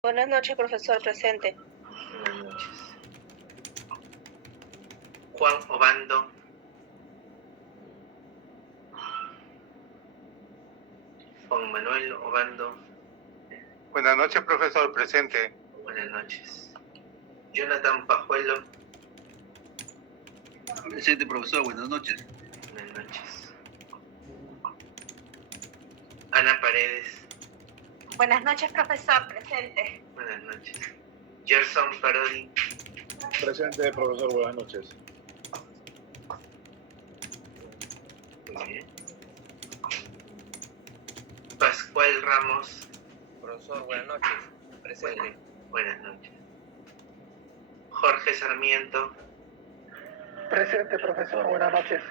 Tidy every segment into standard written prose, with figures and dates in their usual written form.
Buenas noches, profesor presente. Buenas noches. Juan Obando. Juan Manuel Obando. Buenas noches, profesor presente. Buenas noches. Jonathan Pajuelo. Presente, profesor. Buenas noches. Buenas noches. Ana Paredes. Buenas noches, profesor presente. Buenas noches. Gerson Parodi. Presente, profesor. Buenas noches. Muy bien. Pascual Ramos. Profesor, buenas noches. Presente. Buenas noches. Jorge Sarmiento. Presente, profesor. Buenas noches.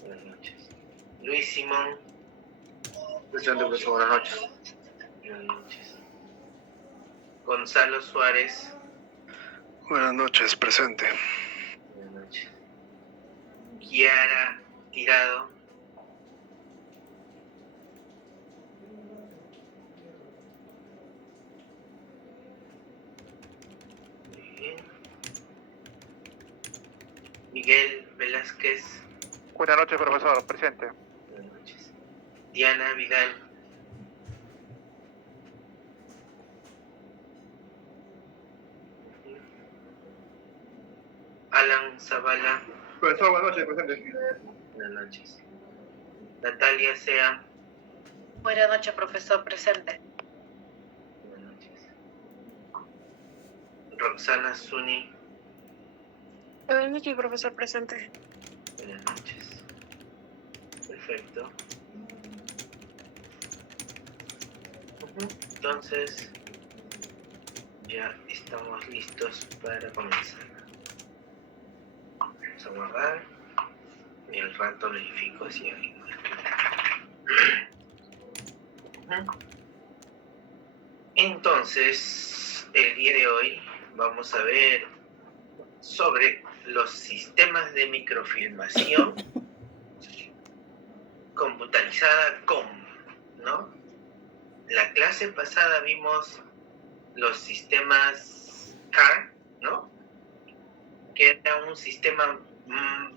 Buenas noches. Luis Simón. Presente, profesor. Buenas noches. Buenas noches. Gonzalo Suárez. Buenas noches, presente. Buenas noches. Kiara Tirado. Muy bien. Miguel Velázquez. Buenas noches, profesor. Presente. Buenas noches. Diana Vidal. Alan Zavala. Profesor, buenas noches. Presente. Buenas noches. Natalia Sea. Buenas noches, profesor presente. Buenas noches. Roxana Zuni. Buenas noches, profesor presente. Buenas noches. Perfecto. Entonces, ya estamos listos para comenzar. Vamos a guardar y al rato verifico si hay. Entonces, el día de hoy vamos a ver sobre los sistemas de microfilmación computarizada COM, ¿no? La clase pasada vimos los sistemas CAR, ¿no? Que era un sistema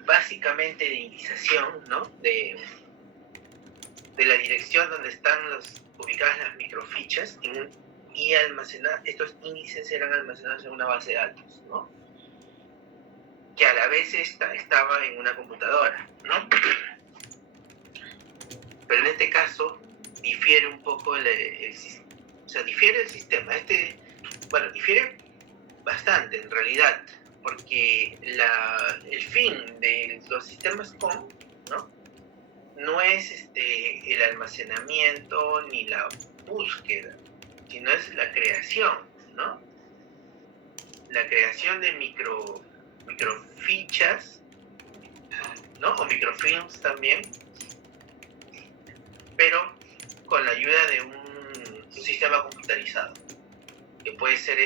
básicamente de indización, ¿no? De la dirección donde están ubicadas las microfichas y estos índices eran almacenados en una base de datos, ¿no? Que a la vez estaba en una computadora, ¿no? Pero en este caso difiere un poco difiere el sistema. Difiere bastante en realidad, porque el fin de los sistemas COM, ¿no? No es el almacenamiento ni la búsqueda, sino es la creación, ¿no? La creación de microfichas, ¿no? O microfilms también, pero con la ayuda de un sistema computarizado, que puede ser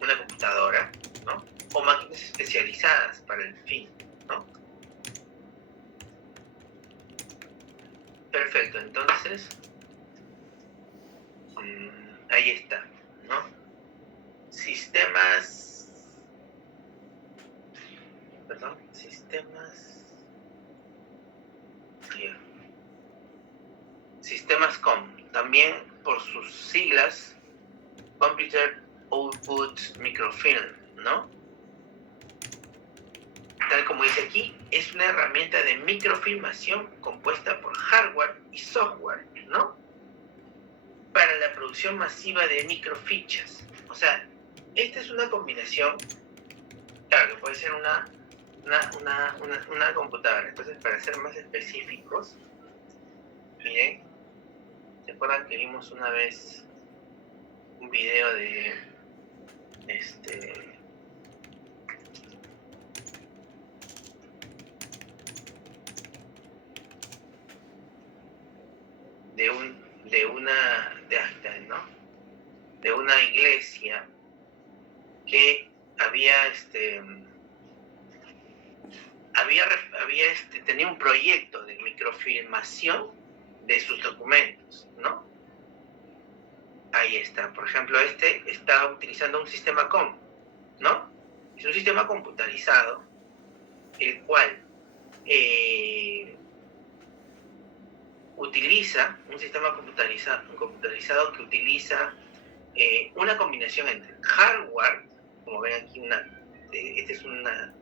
una computadora, ¿no? O máquinas especializadas para el fin, ¿no? Perfecto, entonces ahí está, ¿no? Sistemas COM, también por sus siglas Computer Output Microfilm, ¿no? Tal como dice aquí, es una herramienta de microfilmación compuesta por hardware y software, ¿no? Para la producción masiva de microfichas. O sea, esta es una combinación, claro, que puede ser una computadora. Entonces, para ser más específicos, miren, ¿se acuerdan que vimos una vez un video de de una iglesia que tenía un proyecto de microfilmación de sus documentos, ¿no? Ahí está. Por ejemplo, este está utilizando un sistema COM, ¿no? Es un sistema computarizado, el cual utiliza un sistema computarizado que utiliza una combinación entre hardware, como ven aquí, esta es una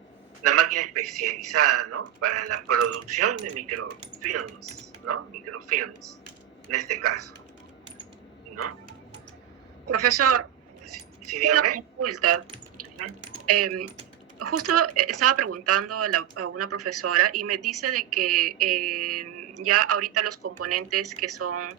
máquina especializada, ¿no?, para la producción de microfilms, ¿no? Microfilms, en este caso, ¿no? Profesor, Sí, una dígame. consulta. Justo estaba preguntando a una profesora y me dice de que ya ahorita los componentes que son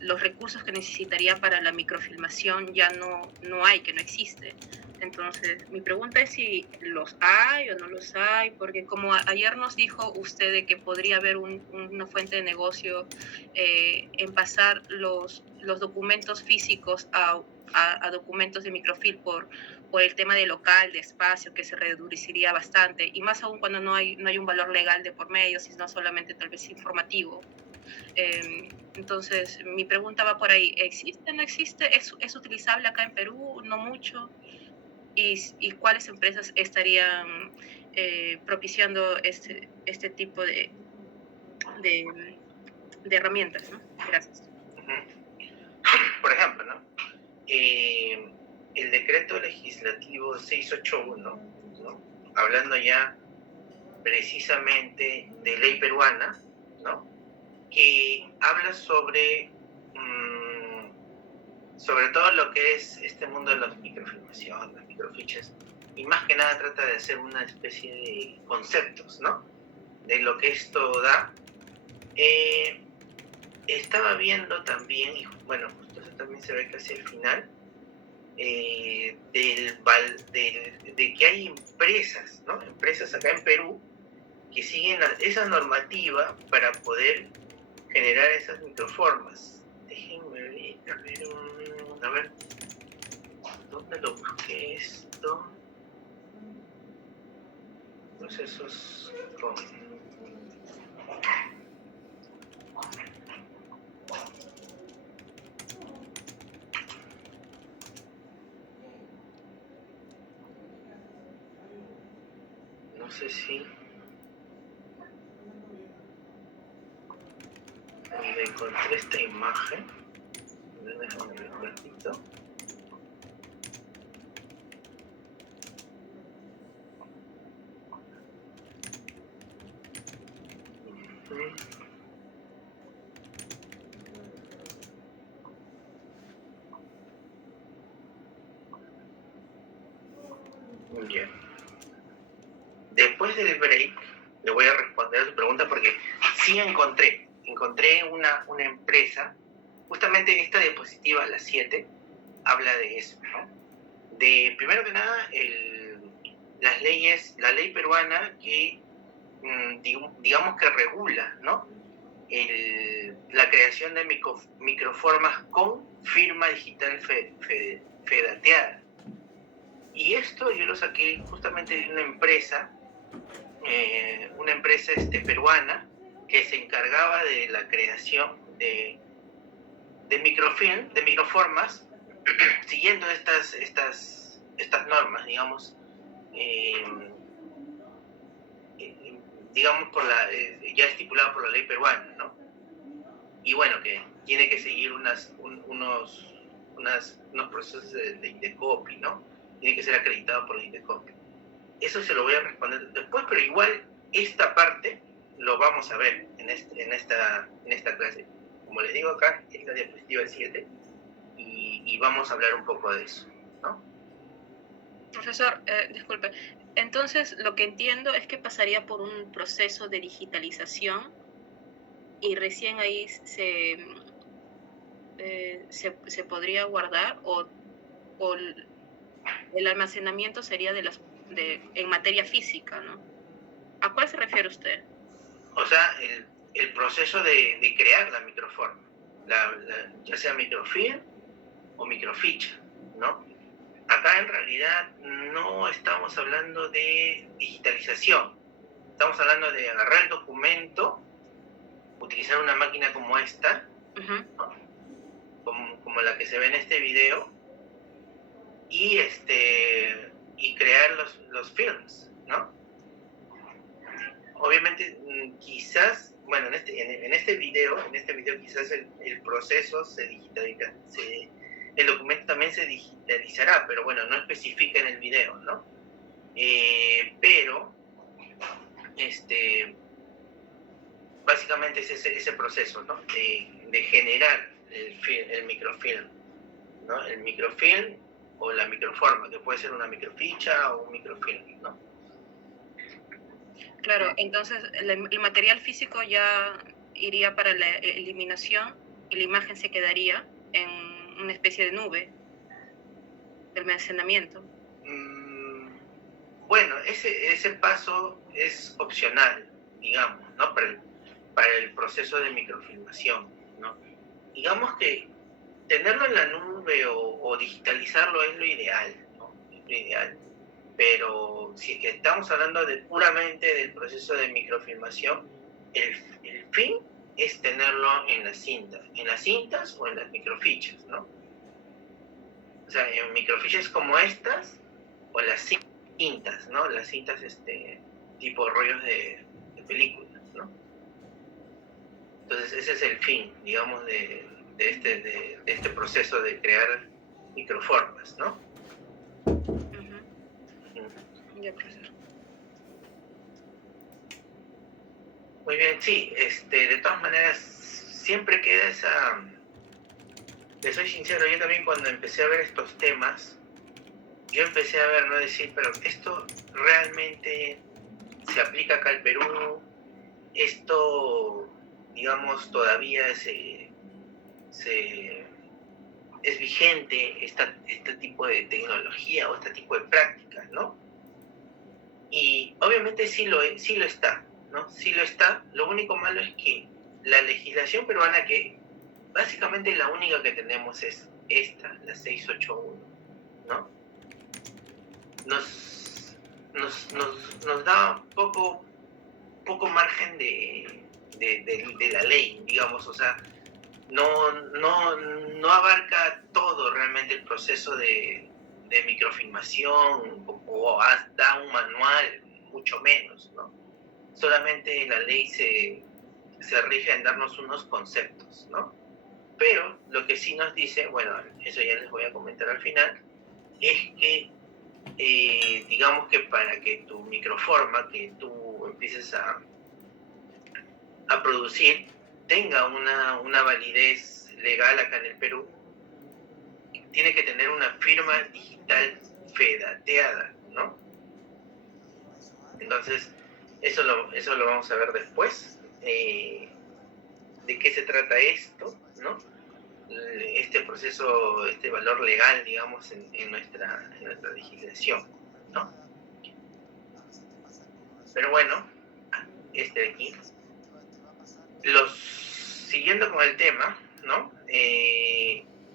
los recursos que necesitaría para la microfilmación ya no hay, que no existe. Entonces, mi pregunta es si los hay o no los hay, porque como ayer nos dijo usted de que podría haber una fuente de negocio en pasar los documentos físicos a documentos de microfilm por el tema de local, de espacio, que se reduciría bastante, y más aún cuando no hay un valor legal de por medio, sino solamente tal vez informativo. Entonces, mi pregunta va por ahí. ¿Existe, no existe? ¿Es utilizable acá en Perú? ¿No mucho? ¿Y cuáles empresas estarían propiciando este tipo de herramientas, ¿no? Gracias. Por ejemplo, ¿no? El decreto legislativo 681, ¿no?, hablando ya precisamente de ley peruana, ¿no?, que habla sobre todo lo que es este mundo de la microfilmación, las microfichas, y más que nada trata de hacer una especie de conceptos, ¿no?, de lo que esto da. Estaba viendo también, y bueno, justo eso también se ve casi al final, de que hay empresas, ¿no?, empresas acá en Perú que siguen esa normativa para poder generar esas microformas. Déjenme ver, a ver, ¿dónde lo busqué esto? Procesos con... No sé si... donde encontré esta imagen. Déjame ver un ratito. Ya. Después del break, le voy a responder a su pregunta porque sí encontré una empresa, justamente esta diapositiva, la 7, habla de eso, ¿no? De, primero que nada, la ley peruana que, digamos que regula, ¿no?, la creación de microformas con firma digital fedateada. Y esto yo lo saqué justamente de una empresa peruana que se encargaba de la creación de microfilm, de microformas, siguiendo estas normas, digamos, digamos ya estipulado por la ley peruana, ¿no? Y bueno, que tiene que seguir unos procesos de Indecopi, ¿no? Tiene que ser acreditado por la Indecopi. Eso se lo voy a responder después, pero igual esta parte lo vamos a ver en esta clase. Como les digo, acá es la diapositiva 7 y vamos a hablar un poco de eso, ¿no? Profesor, disculpe. Entonces, lo que entiendo es que pasaría por un proceso de digitalización y recién ahí se podría guardar o el almacenamiento sería en materia física, ¿no? ¿A cuál se refiere usted? O sea, el proceso de crear la microforma, ya sea microfilm o microficha, ¿no? Acá en realidad no estamos hablando de digitalización, estamos hablando de agarrar el documento, utilizar una máquina como esta, ¿no?, como la que se ve en este video, y crear los films, ¿no? Obviamente, quizás, bueno, en este video quizás el proceso se digitaliza, el documento también se digitalizará, pero bueno, no especifica en el video, ¿no? Pero básicamente es ese proceso, ¿no? De generar el microfilm, ¿no? El microfilm o la microforma, que puede ser una microficha o un microfilm, ¿no? Claro, entonces el material físico ya iría para la eliminación y la imagen se quedaría en una especie de nube de almacenamiento. Bueno, ese paso es opcional, digamos, ¿no? Para el proceso de microfilmación, ¿no? Digamos que tenerlo en la nube o digitalizarlo es lo ideal, ¿no? Es lo ideal. Pero si es que estamos hablando puramente del proceso de microfilmación, el fin es tenerlo en las cintas o en las microfichas, ¿no? O sea, en microfichas como estas o las cintas, ¿no? Las cintas tipo rollos de películas, ¿no? Entonces ese es el fin, digamos, de este proceso de crear microformas, ¿no? Ya, profesor. Muy bien, sí, de todas maneras, siempre queda esa... Le soy sincero, yo también cuando empecé a ver estos temas, yo empecé a ver, no decir, pero esto realmente se aplica acá al Perú, esto, digamos, todavía es vigente este tipo de tecnología o este tipo de prácticas, ¿no? Y obviamente sí lo está, ¿no? Sí lo está. Lo único malo es que la legislación peruana, que básicamente la única que tenemos es esta, la 681, ¿no? Nos da poco margen de la ley, digamos, o sea, no abarca todo realmente el proceso de microfilmación o da un manual, mucho menos, ¿no? Solamente la ley se rige en darnos unos conceptos, ¿no? Pero lo que sí nos dice, bueno, eso ya les voy a comentar al final, es que digamos que para que tu microforma que tú empieces a producir tenga una validez legal acá en el Perú, tiene que tener una firma digital fedateada, ¿no? Entonces, eso lo vamos a ver después. ¿De qué se trata esto, no? Este proceso, este valor legal, digamos, en nuestra legislación, ¿no? Pero bueno, de aquí. Siguiendo con el tema, ¿no?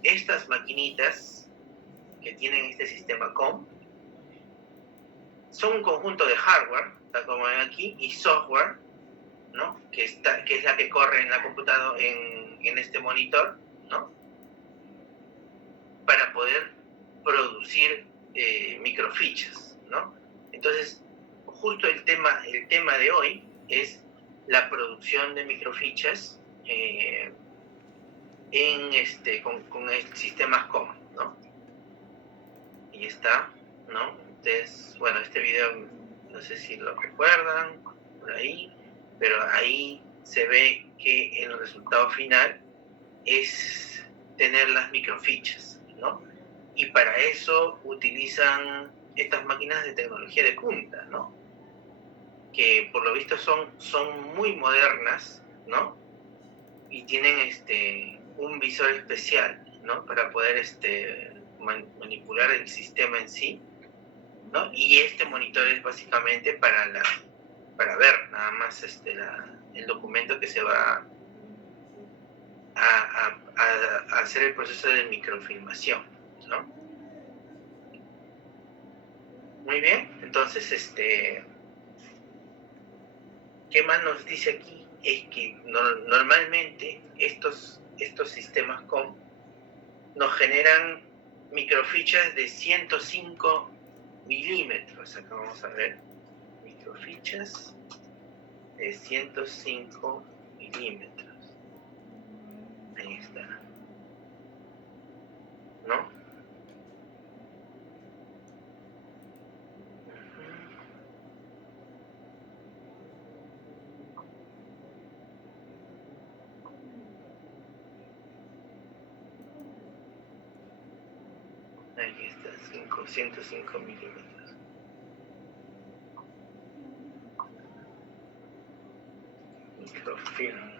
Estas maquinitas que tienen este sistema COM son un conjunto de hardware, tal como ven aquí, y software, ¿no? Que es la que corre en la computadora, en este monitor, ¿no? Para poder producir microfichas, ¿no? Entonces, justo el tema de hoy es la producción de microfichas con sistemas COM, ¿no? Y está, ¿no? Entonces, bueno, este video, no sé si lo recuerdan, por ahí, pero ahí se ve que el resultado final es tener las microfichas, ¿no? Y para eso utilizan estas máquinas de tecnología de punta, ¿no? Que por lo visto son muy modernas, ¿no? Y tienen un visor especial, ¿no? Para poder manipular el sistema en sí, ¿no? Y este monitor es básicamente para ver nada más el documento que se va a hacer el proceso de microfilmación, ¿no? Muy bien, entonces ¿qué más nos dice aquí? Es que normalmente estos sistemas COM nos generan microfichas de 105 milímetros. Acá vamos a ver microfichas de 105 milímetros. Ahí está, ¿no? Ahí está, 105 milímetros. Microfilm.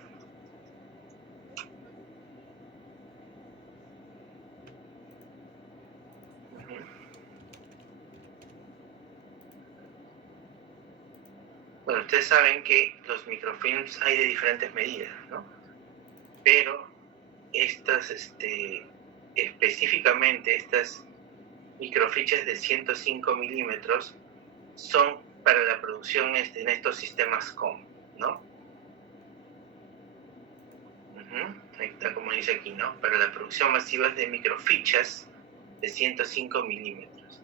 Bueno, ustedes saben que los microfilms hay de diferentes medidas, ¿no? Pero estas, específicamente estas microfichas de 105 milímetros son para la producción en estos sistemas COM, ¿no? Ahí está, como dice aquí, ¿no? Para la producción masiva de microfichas de 105 milímetros,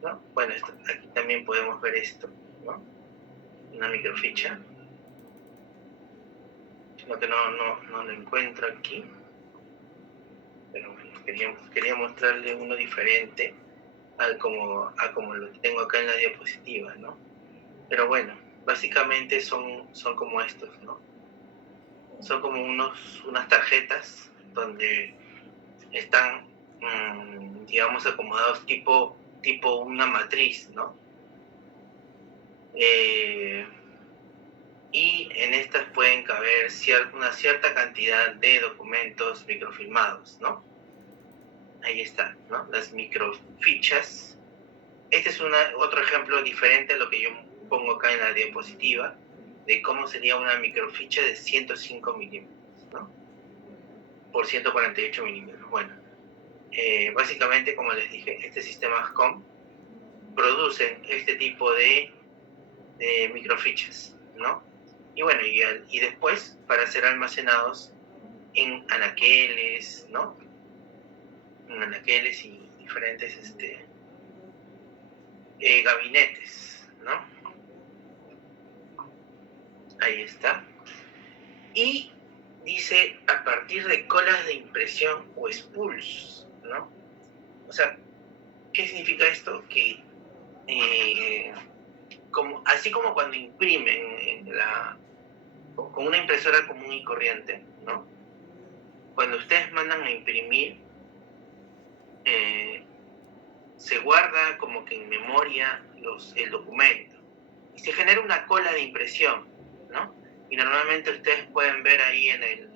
¿no? Bueno, aquí también podemos ver esto, ¿no? Una microficha. Sino que no lo encuentro aquí. Pero quería mostrarle uno diferente a como lo tengo acá en la diapositiva, ¿no? Pero bueno, básicamente son como estos, ¿no? Son como unas tarjetas donde están, digamos, acomodados tipo una matriz, ¿no? Y en estas pueden caber una cierta cantidad de documentos microfilmados, ¿no? Ahí está, ¿no? Las microfichas. Este es otro ejemplo diferente a lo que yo pongo acá en la diapositiva de cómo sería una microficha de 105 milímetros, ¿no? Por 148 milímetros. Bueno, básicamente, como les dije, este sistema COM producen este tipo de microfichas, ¿no? Y bueno, y después para ser almacenados en anaqueles, ¿no? En anaqueles y diferentes gabinetes, ¿no? Ahí está. Y dice a partir de colas de impresión o spools, ¿no? O sea, ¿qué significa esto? Que así como cuando imprimen con una impresora común y corriente, ¿no? Cuando ustedes mandan a imprimir, se guarda como que en memoria el documento y se genera una cola de impresión, ¿no? Y normalmente ustedes pueden ver ahí en el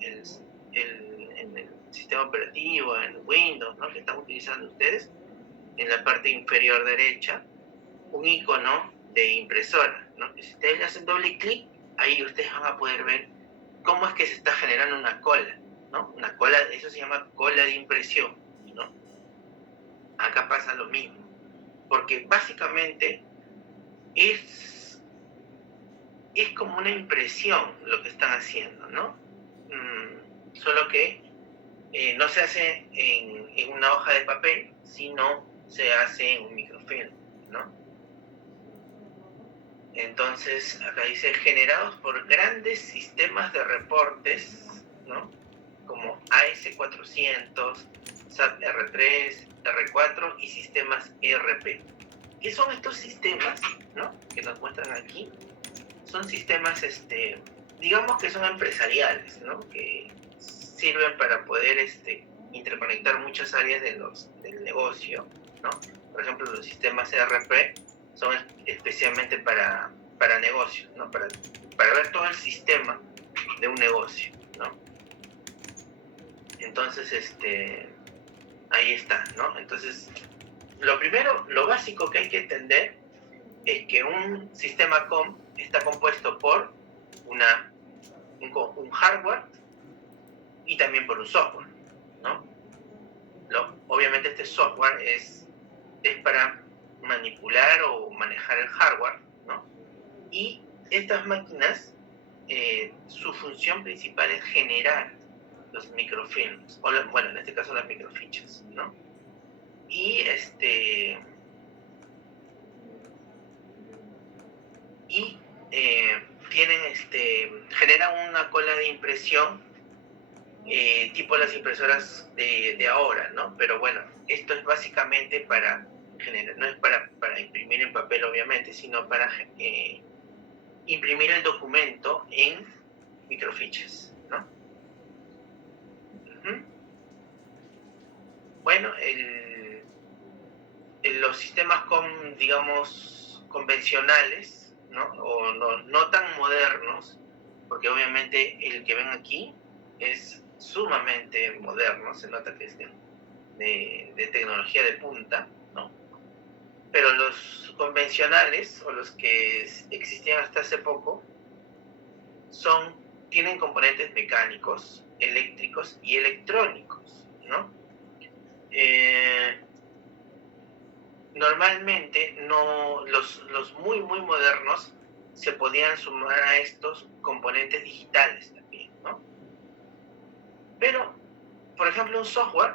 sistema operativo, en Windows, ¿no? Que están utilizando ustedes, en la parte inferior derecha, un icono de impresora, ¿no? Y si ustedes le hacen doble clic, ahí ustedes van a poder ver cómo es que se está generando una cola, ¿no? Una cola, eso se llama cola de impresión, ¿no? Acá pasa lo mismo, porque básicamente es como una impresión lo que están haciendo, ¿no? Solo que no se hace en una hoja de papel, sino se hace en un microfilm, ¿no? Entonces, acá dice, generados por grandes sistemas de reportes, ¿no? Como AS400, SAP R3, R4 y sistemas ERP. ¿Qué son estos sistemas, ¿no? Que nos muestran aquí? Son sistemas, digamos que son empresariales, ¿no? Que sirven para poder interconectar muchas áreas del negocio, ¿no? Por ejemplo, los sistemas ERP son especialmente para negocios, ¿no? Para ver todo el sistema de un negocio, ¿no? Entonces, ahí está, ¿no? Entonces, lo primero, lo básico que hay que entender es que un sistema COM está compuesto por un hardware y también por un software, ¿no? Obviamente este software es para manipular o manejar el hardware, ¿no? Y estas máquinas, su función principal es generar los microfilms, o bueno, en este caso las microfichas, ¿no? Y tienen generan una cola de impresión tipo las impresoras de ahora, ¿no? Pero bueno, esto es básicamente para generar, no es para imprimir en papel obviamente, sino para imprimir el documento en microfichas, ¿no? Bueno, los sistemas digamos, convencionales, ¿no? O no tan modernos, porque obviamente el que ven aquí es sumamente moderno, se nota que es de tecnología de punta, ¿no? Pero los convencionales, o los que existían hasta hace poco, tienen componentes mecánicos, eléctricos y electrónicos, ¿no? Normalmente los muy modernos se podían sumar a estos componentes digitales también, ¿no? Pero, por ejemplo, un software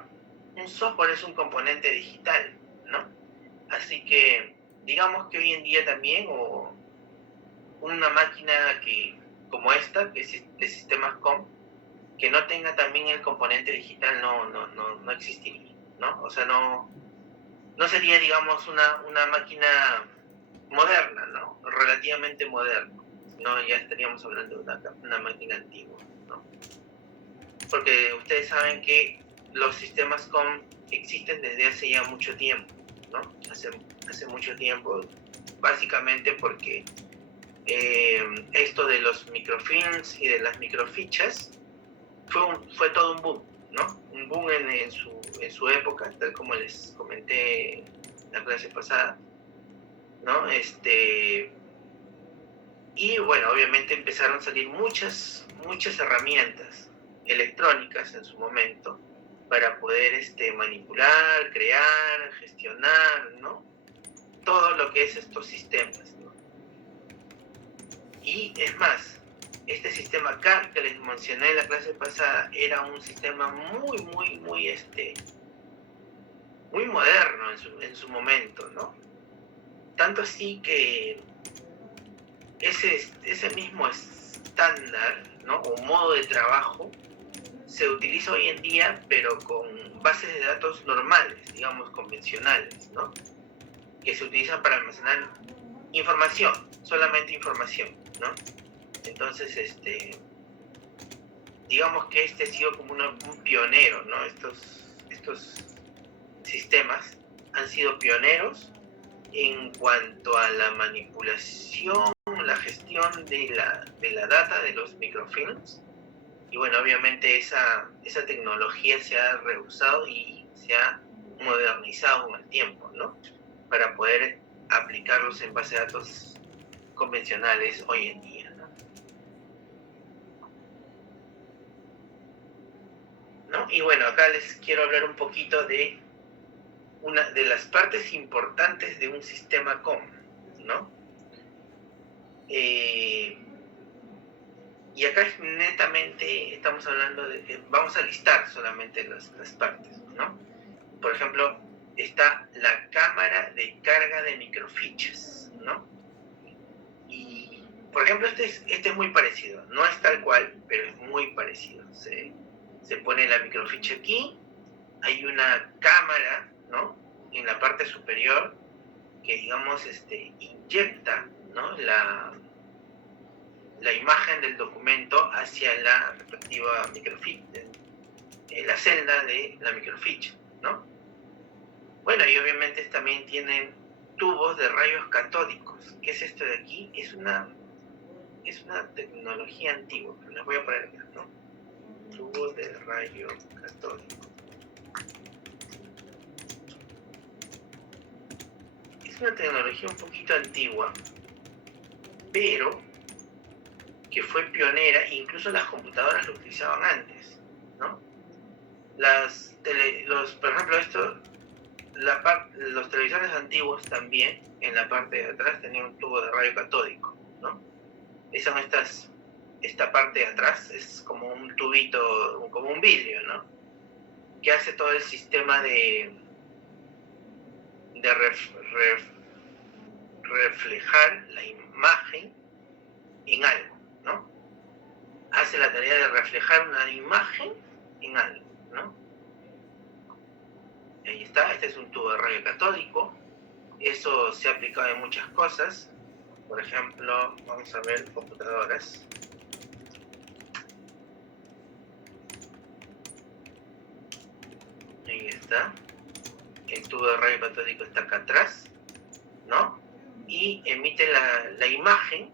es un componente digital, ¿no? Así que digamos que hoy en día también, o una máquina como esta, que es de sistemas COM, que no tenga también el componente digital no existiría, ¿no? O sea, no sería, digamos, una máquina moderna, ¿no? Relativamente moderna. No, ya estaríamos hablando de una máquina antigua, ¿no? Porque ustedes saben que los sistemas COM existen desde hace ya mucho tiempo, ¿no? Hace mucho tiempo, básicamente porque esto de los microfilms y de las microfichas fue todo un boom, ¿no? Un boom en su época, tal como les comenté la clase pasada, ¿no? Y bueno, obviamente empezaron a salir muchas herramientas electrónicas en su momento para poder manipular, crear, gestionar, ¿no? Todo lo que es estos sistemas, ¿no? Y es más, este sistema CAR que les mencioné en la clase pasada era un sistema muy moderno en su momento, ¿no? Tanto así que ese mismo estándar, ¿no? O modo de trabajo se utiliza hoy en día, pero con bases de datos normales, digamos, convencionales, ¿no? Que se utilizan para almacenar información, solamente información, ¿no? Entonces, digamos que ha sido como un pionero, ¿no? Estos sistemas han sido pioneros en cuanto a la manipulación, la gestión de la data de los microfilms. Y bueno, obviamente esa tecnología se ha reusado y se ha modernizado con el tiempo, ¿no? Para poder aplicarlos en base de datos convencionales hoy en día, ¿no? Y bueno, acá les quiero hablar un poquito de una de las partes importantes de un sistema COM, ¿no? Y acá netamente estamos hablando vamos a listar solamente las partes, ¿no? Por ejemplo, está la cámara de carga de microfichas, ¿no? Y, por ejemplo, este es muy parecido, no es tal cual, pero es muy parecido. Se pone la microficha aquí, hay una cámara, ¿no? En la parte superior que, digamos, inyecta, ¿no? la imagen del documento hacia la respectiva microficha, la celda de la microficha, ¿no? Bueno, y obviamente también tienen tubos de rayos catódicos. ¿Qué es esto de aquí? Es una tecnología antigua, pero les voy a poner acá, ¿no? Tubos de rayo catódico. Es una tecnología un poquito antigua, pero que fue pionera, e incluso las computadoras lo utilizaban antes, ¿no? Por ejemplo, los televisores antiguos también, en la parte de atrás, tenían un tubo de rayo catódico, ¿no? Son esta parte de atrás es como un tubito, como un vidrio, ¿no? Que hace todo el sistema de reflejar la imagen en algo, ¿no? Hace la tarea de reflejar una imagen en algo, ¿no? Ahí está, este es un tubo de rayo catódico. Eso se ha aplicado en muchas cosas. Por ejemplo, vamos a ver computadoras. Ahí está. El tubo de rayo catódico está acá atrás, ¿no? Y emite la imagen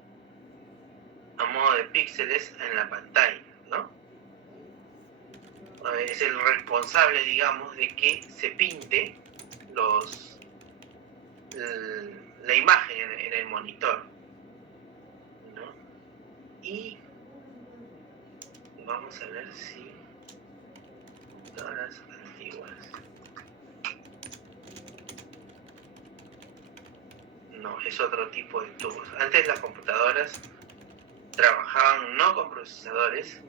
a modo de píxeles en la pantalla, ¿no? Es el responsable, digamos, de que se pinte la imagen en el monitor, ¿no? Y vamos a ver si computadoras antiguas. No, es otro tipo de tubos. Antes las computadoras trabajaban no con procesadores,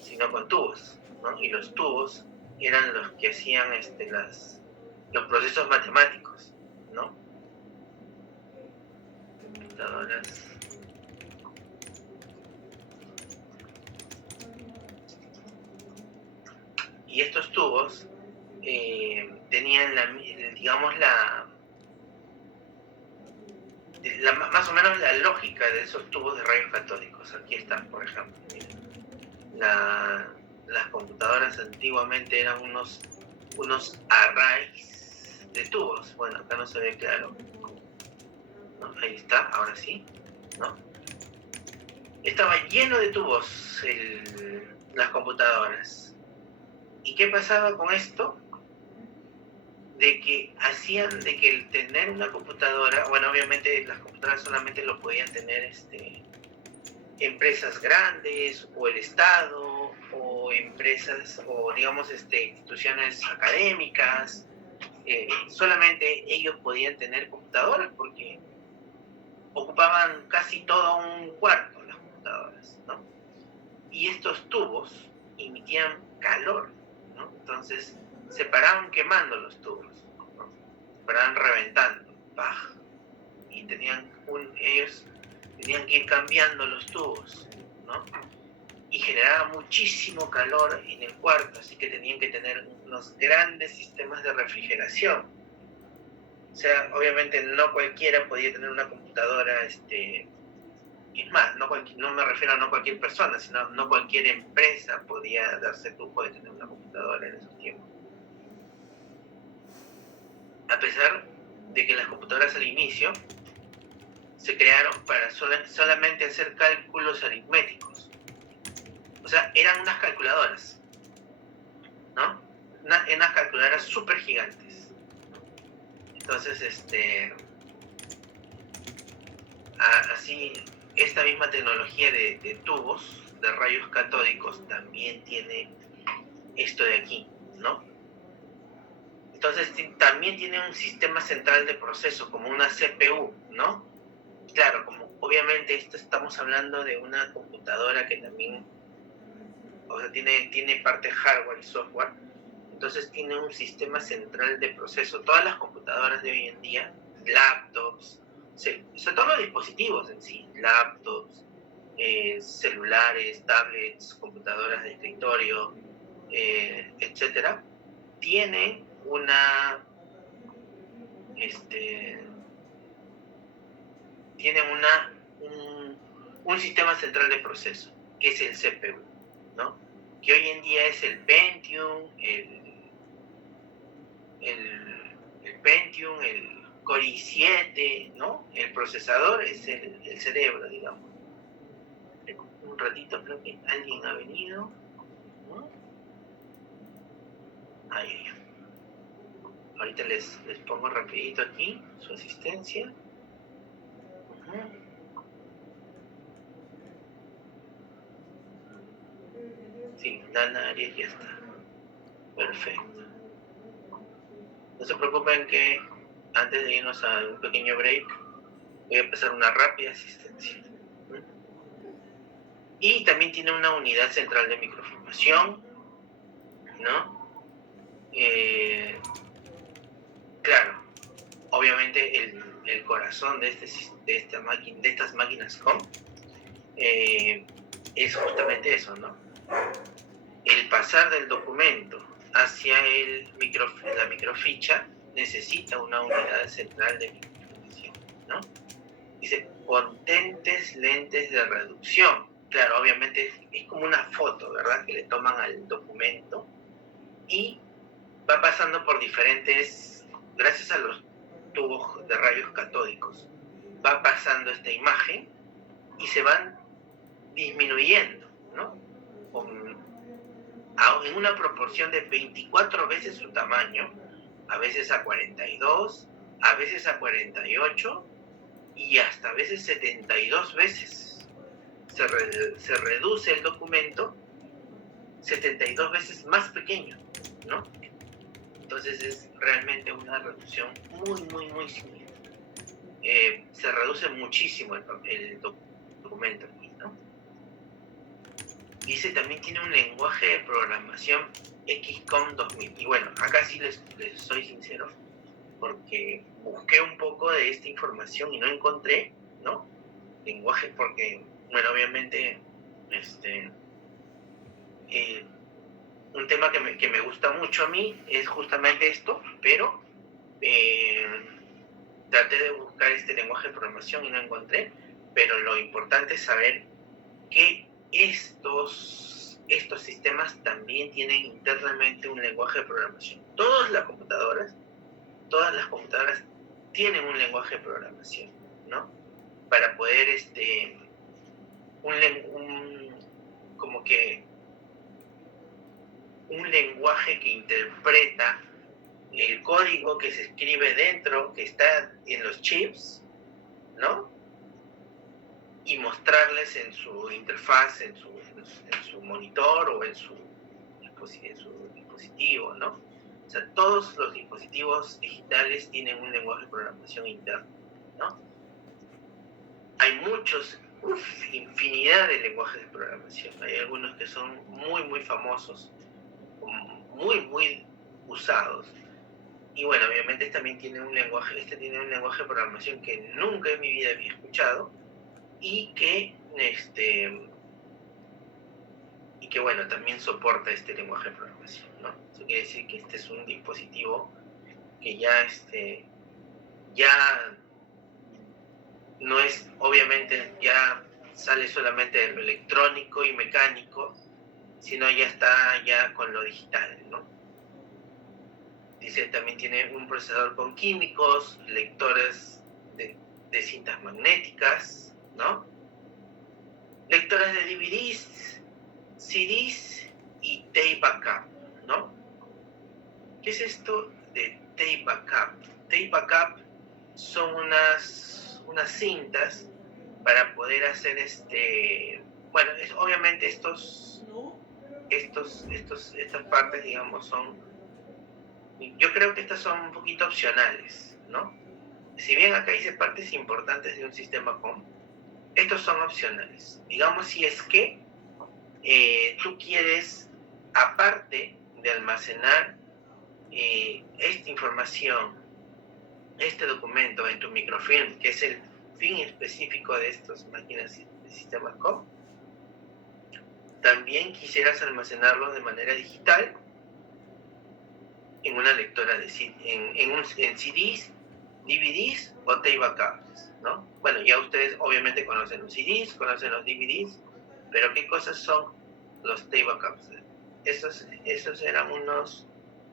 sino con tubos, ¿no? Y los tubos eran los que hacían los procesos matemáticos, ¿no? Computadoras. Y estos tubos tenían más o menos la lógica de esos tubos de rayos catódicos. Aquí están, por ejemplo. Las computadoras antiguamente eran unos arrays de tubos. Bueno, acá no se ve claro, ¿no? Ahí está, ahora sí, ¿no? Estaba lleno de tubos las computadoras. ¿Y qué pasaba con esto? De que hacían de que el tener una computadora, bueno, obviamente las computadoras solamente lo podían tener empresas grandes o el Estado o empresas o digamos instituciones académicas, solamente ellos podían tener computadoras porque ocupaban casi todo un cuarto las computadoras, ¿no? Y estos tubos emitían calor, ¿no? Entonces se paraban quemando los tubos, ¿no? Se paraban reventando, ¡pah! Y ellos tenían que ir cambiando los tubos, ¿no? Y generaba muchísimo calor en el cuarto, así que tenían que tener unos grandes sistemas de refrigeración. O sea, obviamente no cualquiera podía tener una computadora, es más, no me refiero a no cualquier persona, sino no cualquier empresa podía darse el lujo de tener una computadora en esos tiempos. A pesar de que las computadoras al inicio se crearon para solamente hacer cálculos aritméticos. O sea, eran unas calculadoras, ¿no? Unas calculadoras súper gigantes. Entonces, así, esta misma tecnología de tubos, de rayos catódicos, también tiene esto de aquí, ¿no? Entonces, también tiene un sistema central de proceso, como una CPU, ¿no? Claro, como obviamente estamos hablando de una computadora que también, o sea, tiene parte hardware y software, entonces tiene un sistema central de proceso. Todas las computadoras de hoy en día, laptops, sobre todo los dispositivos en sí, laptops, celulares, tablets, computadoras de escritorio, etcétera, tienen un sistema central de proceso, que es el CPU, ¿no? Que hoy en día es el Pentium, el Core i7, ¿no? El procesador es el cerebro, digamos. Un ratito, creo que alguien ha venido, ¿no? Ahí. Ahorita les pongo rapidito aquí su asistencia. Sí, Dana Arias ya está. Perfecto. No se preocupen que antes de irnos a un pequeño break, voy a empezar una rápida asistencia. Y también tiene una unidad central de microfilmación, ¿no? Claro, obviamente el corazón de estas máquinas COM es justamente eso, ¿no? El pasar del documento hacia la microficha necesita una unidad central de microfilmación, ¿no? Dice, potentes lentes de reducción. Claro, obviamente es como una foto, ¿verdad? Que le toman al documento y va pasando por gracias a los tubos de rayos catódicos, va pasando esta imagen y se van disminuyendo, ¿no? En una proporción de 24 veces su tamaño, a veces a 42, a veces a 48 y hasta a veces 72 veces. Se reduce el documento 72 veces más pequeño, ¿no? Entonces es realmente una reducción muy significativa. Se reduce muchísimo el documento, ¿no? Dice también tiene un lenguaje de programación XCOM 2000. Y bueno, acá sí les soy sincero, porque busqué un poco de esta información y no encontré, ¿no? Lenguaje, porque, bueno, obviamente, un tema que me gusta mucho a mí es justamente esto, pero traté de buscar este lenguaje de programación y no encontré, pero lo importante es saber que estos sistemas también tienen internamente un lenguaje de programación. Todas las computadoras tienen un lenguaje de programación, ¿no? Para poder como que un lenguaje que interpreta el código que se escribe dentro, que está en los chips, ¿no? Y mostrarles en su interfaz, en su monitor o en su dispositivo, ¿no? O sea, todos los dispositivos digitales tienen un lenguaje de programación interno, ¿no? Hay infinidad de lenguajes de programación. Hay algunos que son muy famosos, muy usados. Y bueno, obviamente también tiene un lenguaje de programación que nunca en mi vida había escuchado y que bueno, también soporta este lenguaje de programación, ¿no? Eso quiere decir que este es un dispositivo que ya no es, obviamente, ya sale solamente de lo electrónico y mecánico, sino ya está ya con lo digital, ¿no? Dice, también tiene un procesador con químicos, lectores de cintas magnéticas, ¿no? Lectores de DVDs, CDs y tape backup, ¿no? ¿Qué es esto de tape backup? Tape backup son unas cintas para poder hacer bueno, obviamente estas partes, digamos, yo creo que estas son un poquito opcionales, ¿no? Si bien acá dice partes importantes de un sistema COM, estos son opcionales. Digamos, si es que tú quieres, aparte de almacenar esta información, este documento en tu microfilm, que es el fin específico de estas máquinas de sistemas COM, también quisieras almacenarlo de manera digital en una lectora en CDs, DVDs o tape backups, ¿no? Bueno, ya ustedes obviamente conocen los CDs, conocen los DVDs, pero ¿qué cosas son los tape backups? Esos eran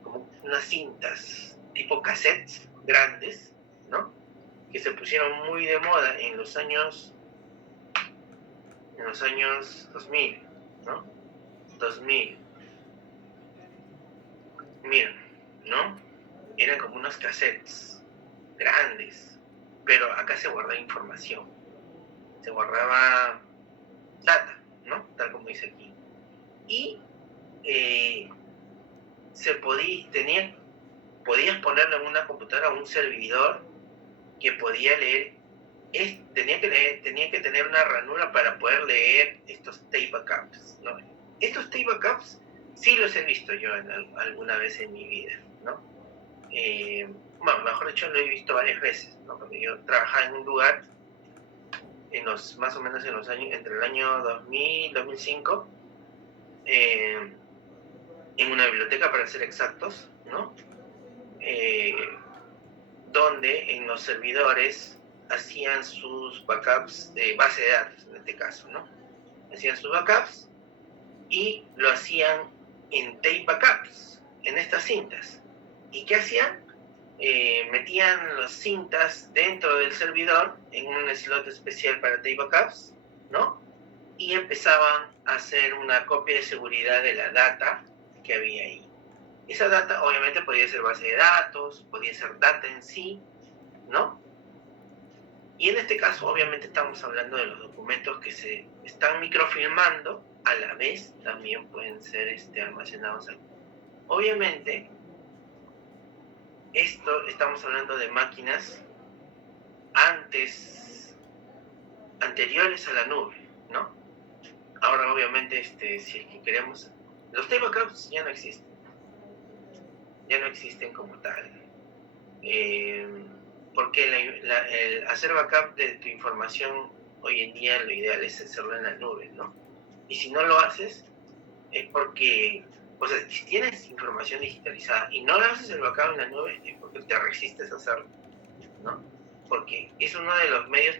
como unas cintas tipo cassettes grandes, ¿no? Que se pusieron muy de moda en los años 2000, ¿no? 2000. Miren, ¿no? Eran como unos cassettes grandes, pero acá se guardaba información, se guardaba data, ¿no? Tal como dice aquí. Y podías ponerlo en una computadora, un servidor que podía leer tenía que tener una ranura para poder leer estos tape backups, ¿no? Estos tape backups sí los he visto yo alguna vez en mi vida, ¿no? Bueno, mejor dicho, lo he visto varias veces, ¿no? Porque yo trabajaba en un lugar más o menos en los años, entre el año 2000 2005, en una biblioteca, para ser exactos, ¿no? Donde en los servidores hacían sus backups de base de datos, en este caso, ¿no? Hacían sus backups y lo hacían en tape backups, en estas cintas. ¿Y qué hacían? Metían las cintas dentro del servidor en un slot especial para tape backups, ¿no? Y empezaban a hacer una copia de seguridad de la data que había ahí. Esa data obviamente podía ser base de datos, podía ser data en sí, ¿no? Y en este caso obviamente estamos hablando de los documentos que se están microfilmando, a la vez también pueden ser almacenados ahí. Obviamente, estamos hablando de máquinas anteriores a la nube, ¿no? Ahora obviamente, si es que queremos, los tape backups ya no existen como tal, porque el hacer backup de tu información hoy en día lo ideal es hacerlo en la nube, ¿no? Y si no lo haces es porque, o sea, si tienes información digitalizada y no le haces el backup en la nube es porque te resistes a hacerlo, ¿no? Porque es uno de los medios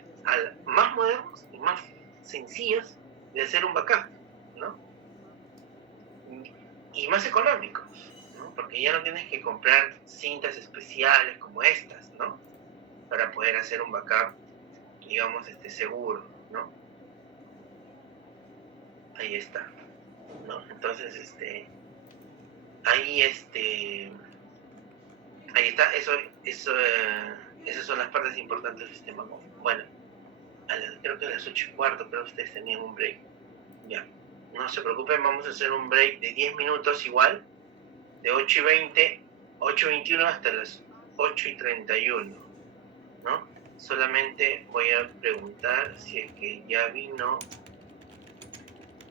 más modernos y más sencillos de hacer un backup, ¿no? Y más económicos, ¿no? Porque ya no tienes que comprar cintas especiales como estas, ¿no? Para poder hacer un backup, digamos, seguro, ¿no? Ahí está, ¿no? Entonces, ahí está, esas son las partes importantes del sistema. Bueno, creo que a las 8:15, pero ustedes tenían un break. Ya, no se preocupen, vamos a hacer un break de 10 minutos igual, de 8:20, 8:21 hasta las 8:31, ¿no? Solamente voy a preguntar si es que ya vino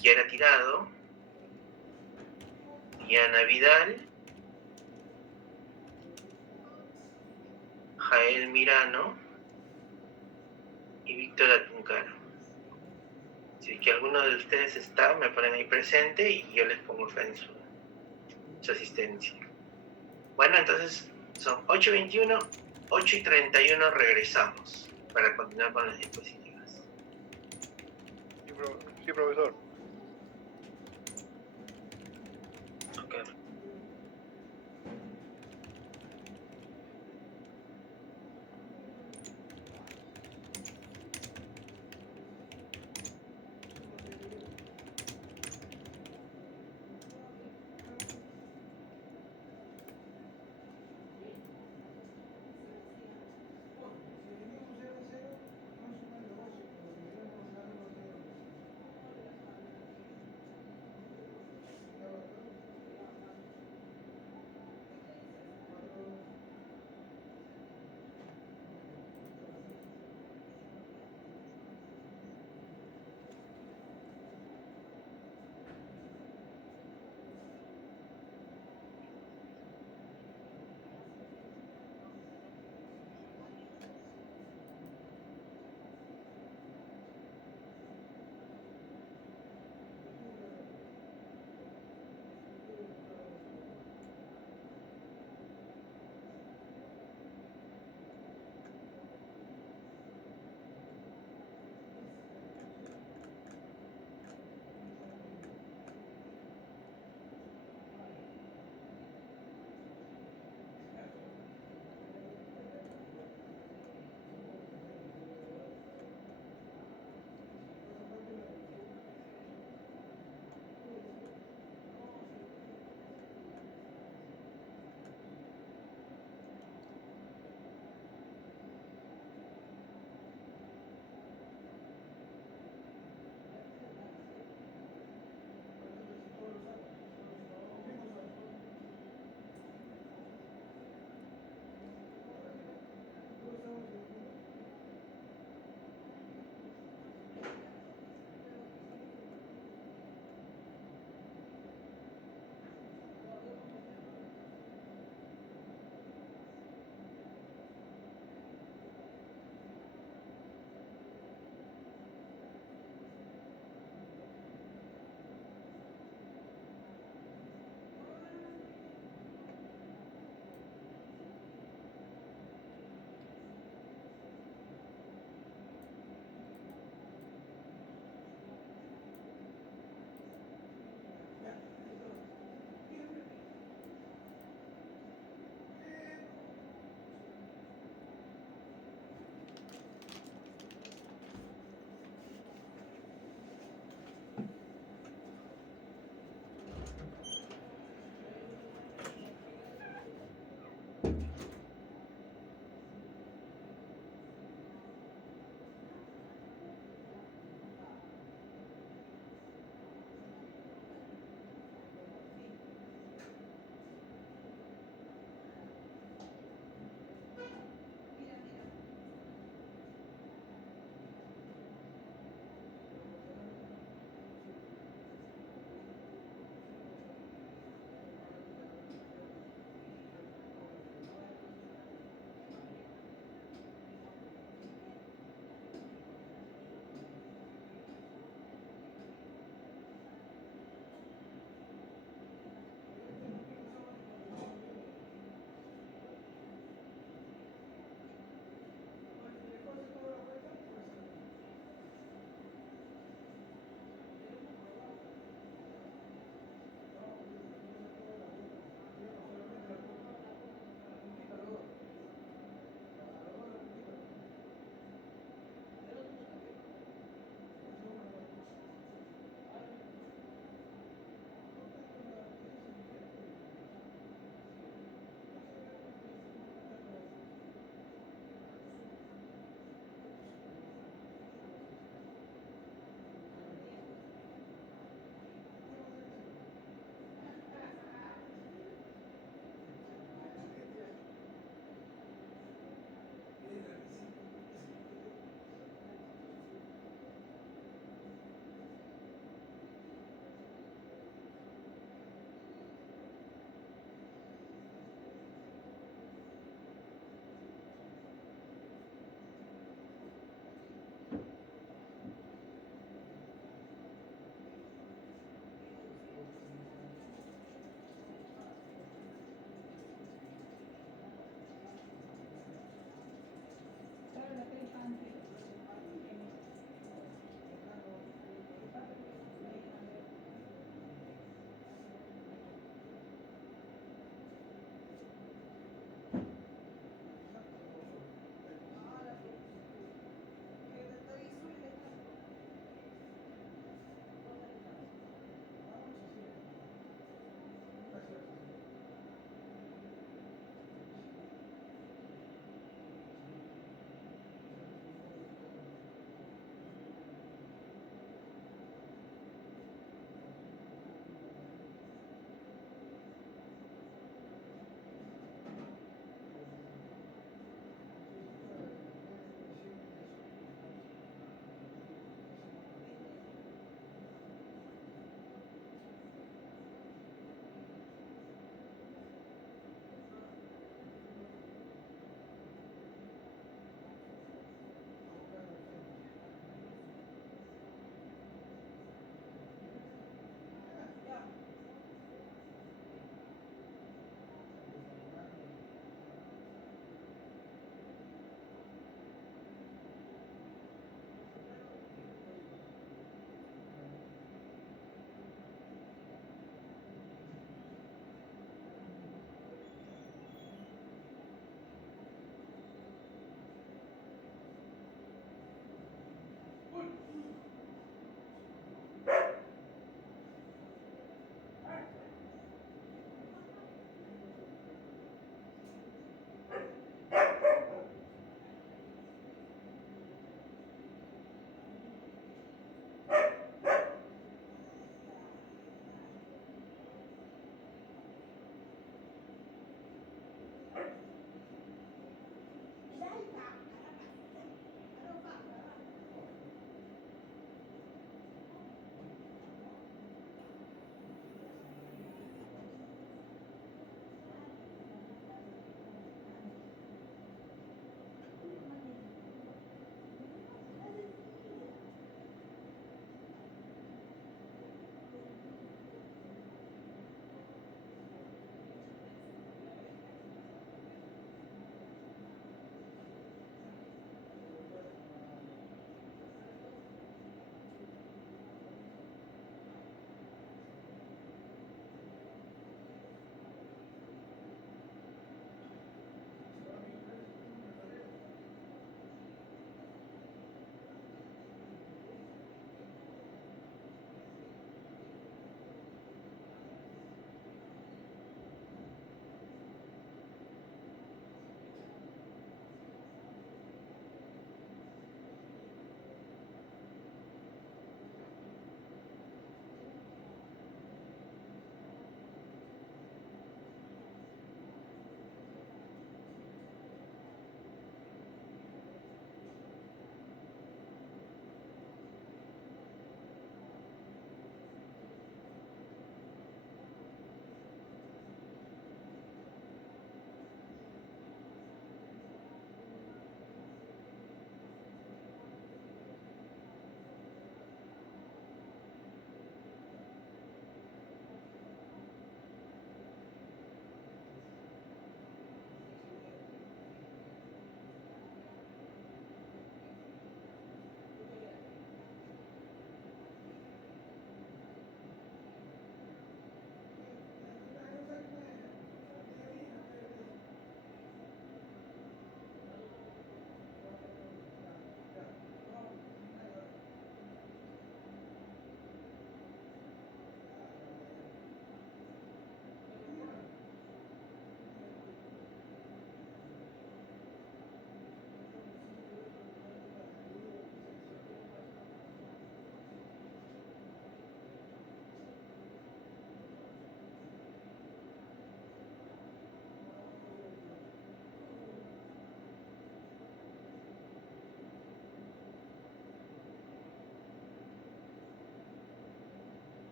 Kiara Tirado, Diana Vidal, Jael Mirano y Víctor Atuncaro. Si es que alguno de ustedes está, me ponen ahí presente y yo les pongo fe en su asistencia. Bueno, entonces son 8:21, 8:31 regresamos para continuar con las diapositivas. Sí, profesor. Okay.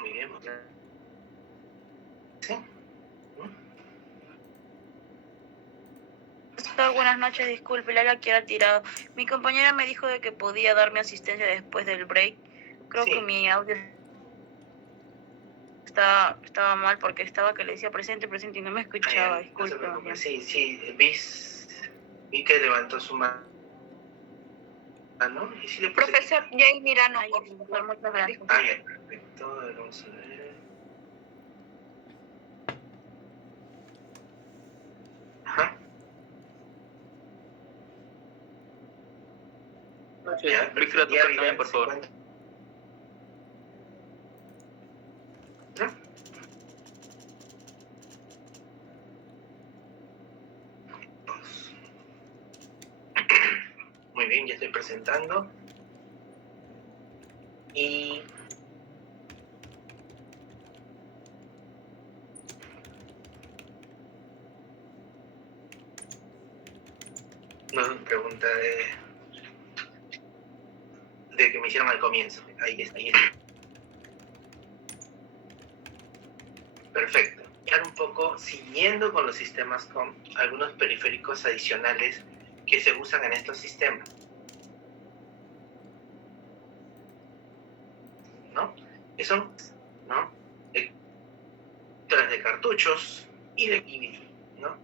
Muy bien. ¿Sí? Profesor, buenas noches, disculpe, la hora que era tirado. Mi compañera me dijo de que podía darme asistencia después del break. Creo Sí. que mi audio estaba mal porque estaba que le decía presente y no me escuchaba, No se disculpe. preocupe. Sí, vi que levantó su mano. ¿No? Y sí le puse Profesor Jay Mirano, por favor, muchas gracias. ya, perfecto. A ver, vamos a ver. Ajá. Ya, Micro ya, tocar también, por favor. ¿No? Muy bien, ya estoy presentando. Y una pregunta de que me hicieron al comienzo. Ahí está. Perfecto. Ya un poco siguiendo con los sistemas con algunos periféricos adicionales que se usan en estos sistemas, ¿no? Que son, ¿no? Lectoras de cartuchos y de DVD, ¿no?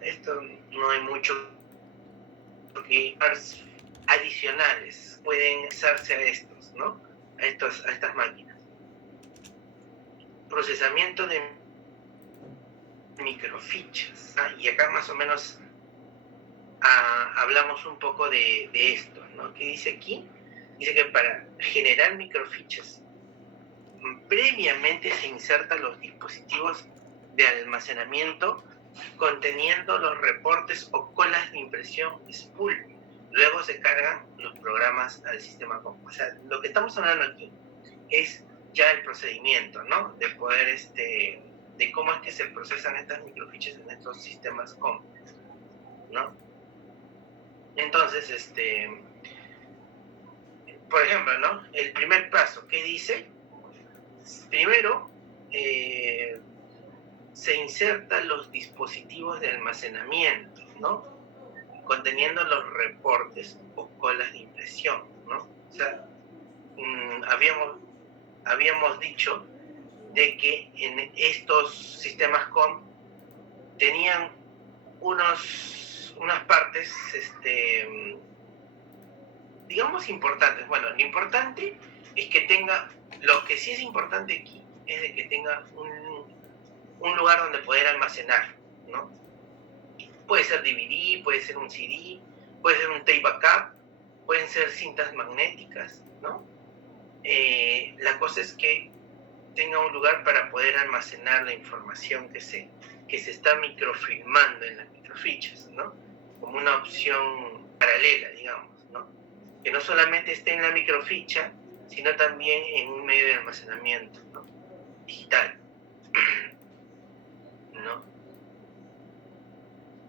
Esto no hay mucho que adicionales pueden usarse a estos, ¿no? A estas máquinas. Procesamiento de microfichas. Y acá más o menos hablamos un poco de esto, ¿no? ¿Qué dice aquí? Dice que para generar microfichas previamente se insertan los dispositivos de almacenamiento conteniendo los reportes o colas de impresión spool. Luego se cargan los programas al sistema COM. O sea, lo que estamos hablando aquí es ya el procedimiento, ¿no? De poder, de cómo es que se procesan estas microfichas en estos sistemas COM, ¿no? Entonces, por ejemplo, ¿no? El primer paso, ¿qué dice? Primero, se insertan los dispositivos de almacenamiento, ¿no? Conteniendo los reportes o colas de impresión, ¿no? O sea, habíamos dicho de que en estos sistemas COM tenían unas partes, digamos, importantes. Bueno, lo importante es que tenga, lo que sí es importante aquí es de que tenga un lugar donde poder almacenar, ¿no? Puede ser DVD, puede ser un CD, puede ser un tape backup, pueden ser cintas magnéticas, ¿no? La cosa es que tenga un lugar para poder almacenar la información que se está microfilmando en las microfichas, ¿no? Como una opción paralela, digamos, ¿no? Que no solamente esté en la microficha, sino también en un medio de almacenamiento, ¿no? Digital, ¿no?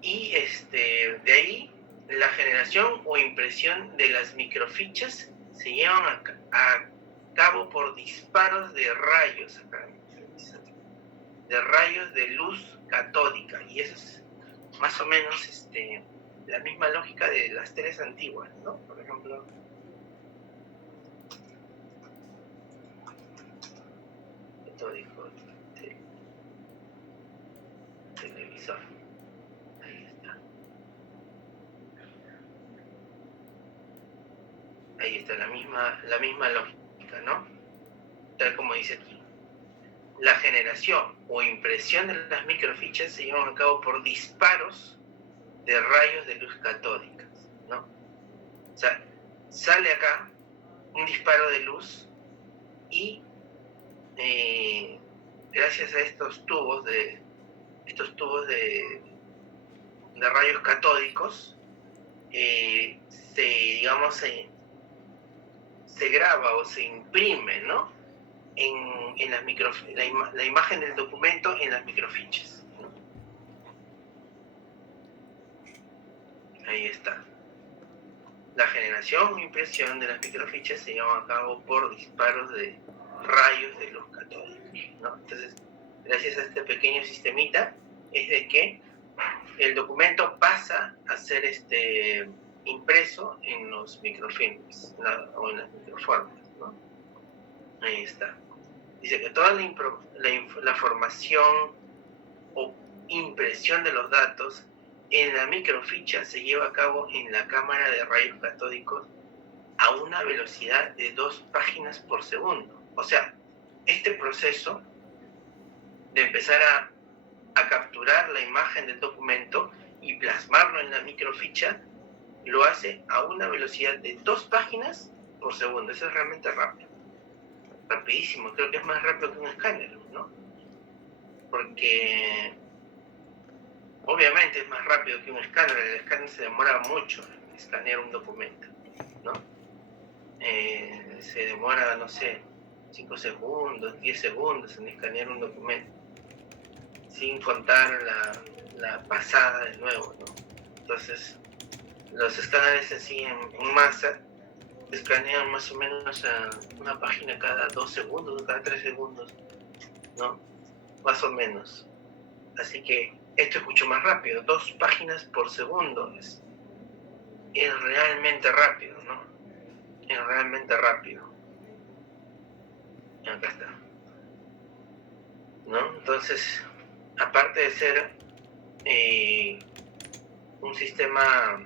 Y de ahí la generación o impresión de las microfichas se llevan a cabo por disparos de rayos, de rayos de luz catódica, y eso es más o menos la misma lógica de las teles antiguas, ¿no? Por ejemplo, catódico, televisor. Ahí está. Ahí está la misma lógica, ¿no? Tal como dice aquí. La generación o impresión de las microfichas se llevan a cabo por disparos de rayos de luz catódicas, ¿no? O sea, sale acá un disparo de luz y gracias a estos tubos de rayos catódicos se graba o se imprime, ¿no? En las la imagen del documento en las microfichas, ¿no? Ahí está. la generación o impresión de las microfichas se lleva a cabo por disparos de rayos de luz catódica, ¿no? Entonces, gracias a este pequeño sistemita, es de que el documento pasa a ser impreso en los microfilms o en las microformas, ¿no? Ahí está. Dice que toda la formación o impresión de los datos en la microficha se lleva a cabo en la cámara de rayos catódicos a una velocidad de 2 páginas por segundo. O sea, este proceso de empezar a capturar la imagen del documento y plasmarlo en la microficha lo hace a una velocidad de 2 páginas por segundo. Eso es realmente rápido. Rapidísimo. Creo que es más rápido que un escáner, ¿no? Porque obviamente es más rápido que un escáner. El escáner se demora mucho en escanear un documento, ¿no? Se demora, no sé, 5 segundos, 10 segundos en escanear un documento, sin contar la pasada de nuevo, ¿no? Entonces, los escáneres así en masa escanean más o menos una página cada 2 segundos, cada 3 segundos, ¿no? Más o menos. Así que esto es mucho más rápido, 2 páginas por segundo es realmente rápido, ¿no? Es realmente rápido. Acá está, ¿no? Entonces, aparte de ser un sistema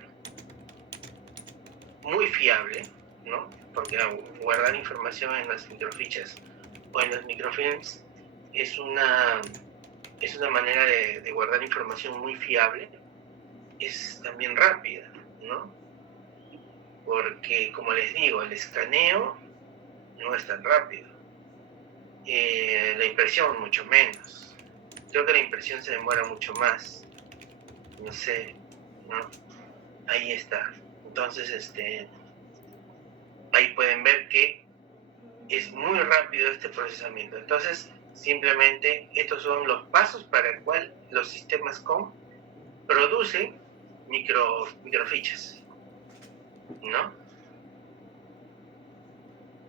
muy fiable, ¿no? Porque guardar información en las microfichas o en los microfilms es una manera de guardar información muy fiable, es también rápida, ¿no? Porque, como les digo, el escaneo no es tan rápido. La impresión mucho menos. Creo que la impresión se demora mucho más. No sé, ¿no? Ahí está. Entonces, ahí pueden ver que es muy rápido este procesamiento. Entonces, simplemente estos son los pasos para el cual los sistemas COM producen microfichas, ¿no?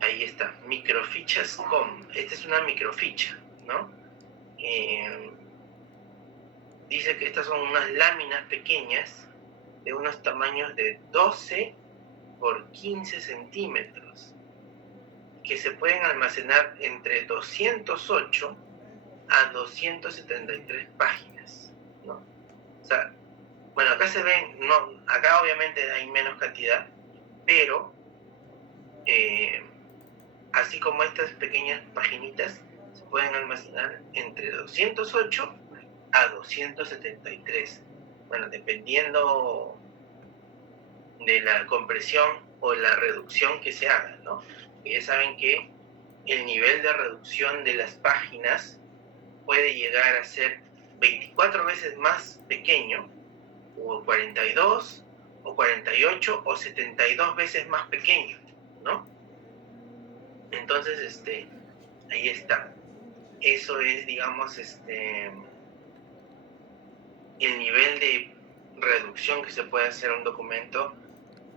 Ahí está, microfichas COM. Esta es una microficha, ¿no? Dice que estas son unas láminas pequeñas de unos tamaños de 12 por 15 centímetros que se pueden almacenar entre 208 a 273 páginas, ¿no? O sea, bueno, acá se ven, no, acá obviamente hay menos cantidad, pero así como estas pequeñas paginitas se pueden almacenar entre 208 a 273. Bueno, dependiendo de la compresión o la reducción que se haga, ¿no? Ya saben que el nivel de reducción de las páginas puede llegar a ser 24 veces más pequeño, o 42, o 48, o 72 veces más pequeño, ¿no? Entonces, ahí está. Eso es, digamos, el nivel de reducción que se puede hacer a un documento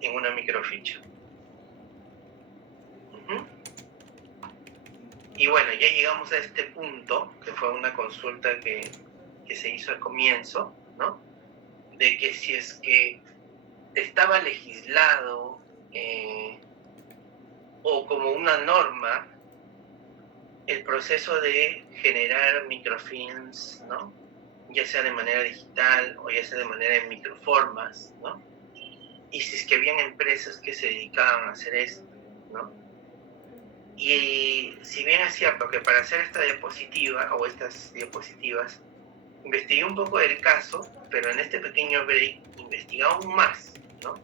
en una microficha. Y bueno, ya llegamos a este punto, que fue una consulta que se hizo al comienzo, ¿no? De que si es que estaba legislado o como una norma el proceso de generar microfilms, ¿no? Ya sea de manera digital o ya sea de manera en microformas, ¿no? Y si es que habían empresas que se dedicaban a hacer esto, ¿no? Y si bien es cierto que para hacer esta diapositiva o estas diapositivas investigué un poco del caso, pero en este pequeño break investigué aún más, ¿no?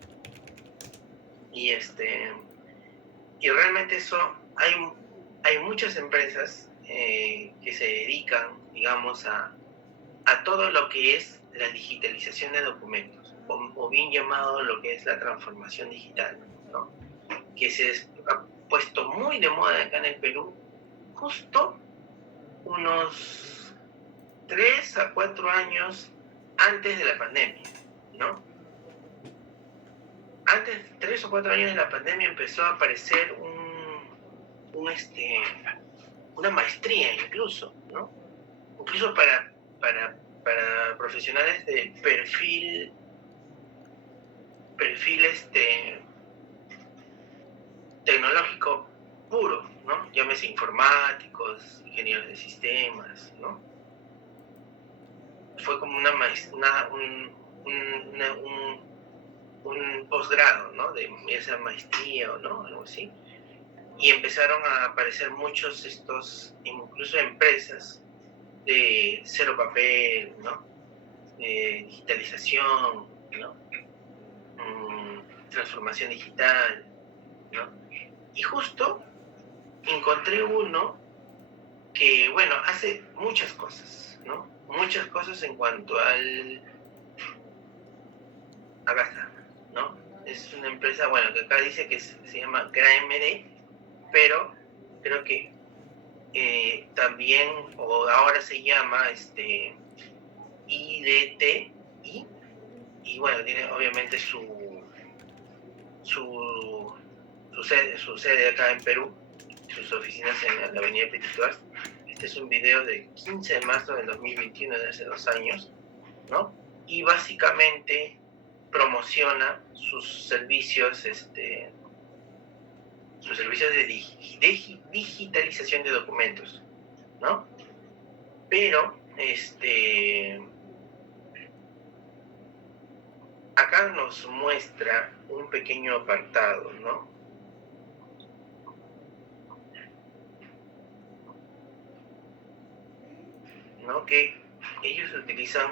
Y realmente eso, hay muchas empresas que se dedican, digamos, a todo lo que es la digitalización de documentos, o bien llamado lo que es la transformación digital, ¿no? Que se ha puesto muy de moda acá en el Perú, justo unos 3 a 4 años antes de la pandemia, ¿no? antes, 3 o 4 años de la pandemia, empezó a aparecer una maestría incluso, ¿no? Incluso para profesionales de perfil tecnológico puro, ¿no? Llámese informáticos, ingenieros de sistemas, ¿no? Fue como un posgrado, ¿no? De esa maestría o no, algo así. Y empezaron a aparecer muchos incluso empresas de cero papel, ¿no? De digitalización, ¿no? Transformación digital, ¿no? Y justo encontré uno que, bueno, hace muchas cosas, ¿no? Muchas cosas en cuanto acá está, ¿no? Es una empresa, bueno, que acá dice que se llama GraMD, pero creo que también, o ahora se llama IDTI, y bueno, tiene obviamente su sede acá en Perú, sus oficinas en la avenida Petit Suárez. Este es un video del 15 de marzo del 2021, de hace 2 años, ¿no? Y básicamente promociona sus servicios, de digitalización de documentos, ¿no? Pero, acá nos muestra un pequeño apartado, ¿no? Que ellos utilizan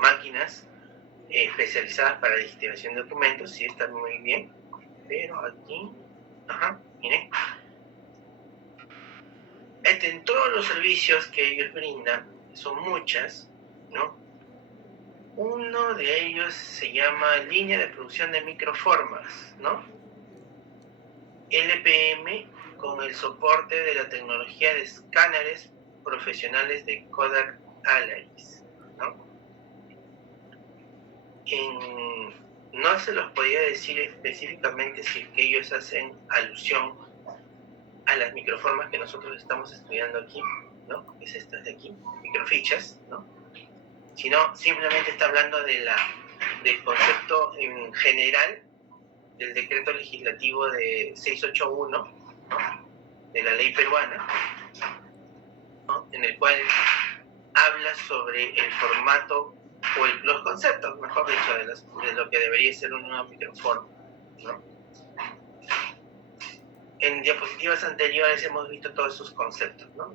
máquinas especializadas para digitalización de documentos, sí, está muy bien, pero aquí, miren, en todos los servicios que ellos brindan, son muchas, ¿no? Uno de ellos se llama línea de producción de microformas, ¿no? LPM, con el soporte de la tecnología de escáneres profesionales de Kodak Allies, ¿no? No se los podía decir específicamente si es que ellos hacen alusión a las microformas que nosotros estamos estudiando aquí, ¿no? Es estas de aquí, microfichas, ¿no? Sino simplemente está hablando del concepto en general del decreto legislativo de 681, ¿no? De la ley peruana, ¿no? En el cual habla sobre el formato o los conceptos, mejor dicho, de lo que debería ser una microforma, ¿no? En diapositivas anteriores hemos visto todos esos conceptos, ¿no?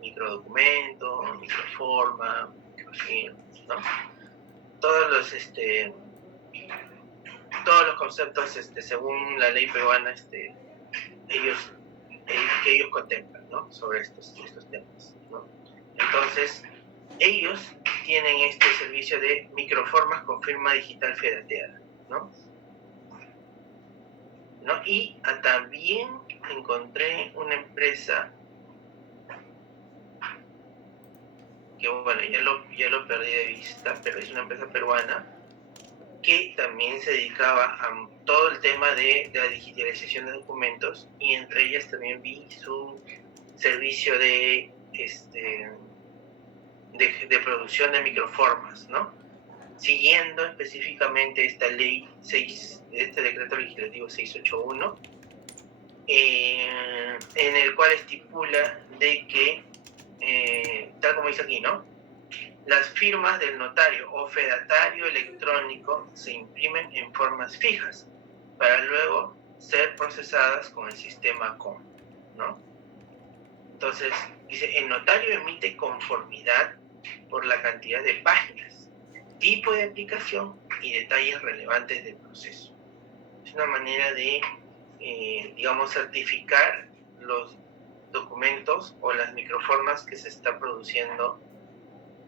Microdocumento, microforma, microfilm, ¿no? Todos los conceptos, según la ley peruana, que ellos contemplan, ¿no? Sobre estos temas, ¿no? Entonces, ellos tienen este servicio de microformas con firma digital fedateada, ¿no? Y también encontré una empresa que, bueno, ya lo perdí de vista, pero es una empresa peruana que también se dedicaba a todo el tema de la digitalización de documentos, y entre ellas también vi su servicio de producción de microformas, ¿no? Siguiendo específicamente esta ley este decreto legislativo 681, en el cual estipula de que, tal como dice aquí, ¿no? Las firmas del notario o fedatario electrónico se imprimen en formas fijas para luego ser procesadas con el sistema COM, ¿no? Entonces, dice, el notario emite conformidad por la cantidad de páginas, tipo de aplicación y detalles relevantes del proceso. Es una manera de, certificar los documentos o las microformas que se están produciendo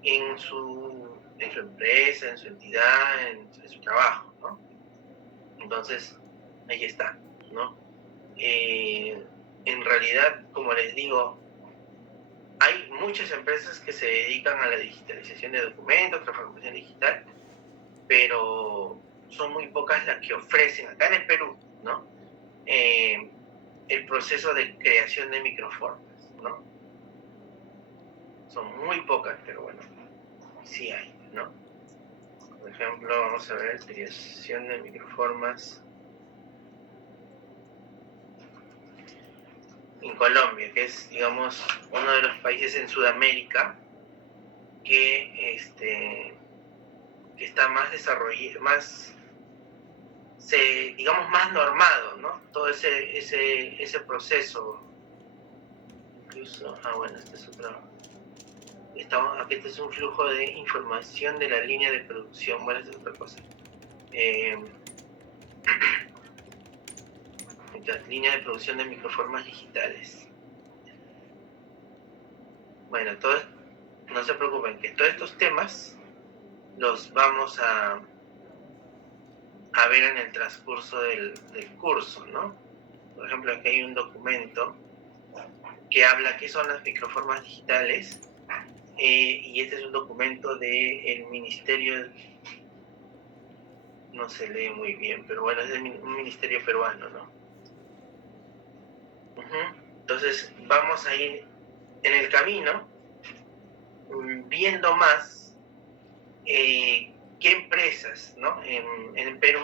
en su empresa, en su entidad, en su trabajo, ¿no? Entonces, ahí está, ¿no? En realidad, como les digo, hay muchas empresas que se dedican a la digitalización de documentos, transformación digital, pero son muy pocas las que ofrecen, acá en el Perú, ¿no? El proceso de creación de microformas, ¿no? Son muy pocas, pero bueno, sí hay, ¿no? Por ejemplo, vamos a ver, creación de microformas en Colombia, que es, digamos, uno de los países en Sudamérica que está más desarrollado, digamos, más normado, ¿no? Todo ese proceso. Incluso, bueno, este es otro. Aquí este es un flujo de información de la línea de producción. Bueno, esta es otra cosa. Línea de producción de microformas digitales. Bueno, no se preocupen, que todos estos temas los vamos a ver en el transcurso del curso, ¿no? Por ejemplo, aquí hay un documento que habla qué son las microformas digitales, y este es un documento del Ministerio, no se lee muy bien, pero bueno, es un ministerio peruano, ¿no? Entonces vamos a ir en el camino viendo más qué empresas, ¿no? en el Perú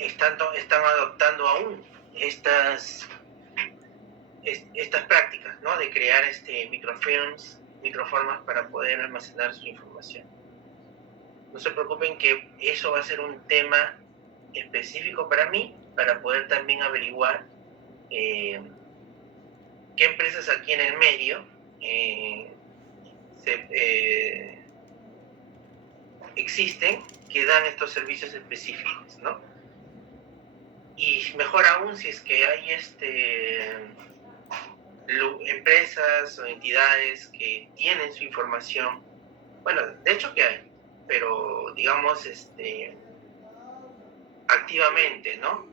están adoptando aún estas prácticas, ¿no? De crear microformas para poder almacenar su información. No se preocupen que eso va a ser un tema específico para mí, para poder también averiguar qué empresas aquí en el medio existen que dan estos servicios específicos, ¿no? Y mejor aún si es que hay empresas o entidades que tienen su información, bueno, de hecho que hay, pero digamos activamente, ¿no?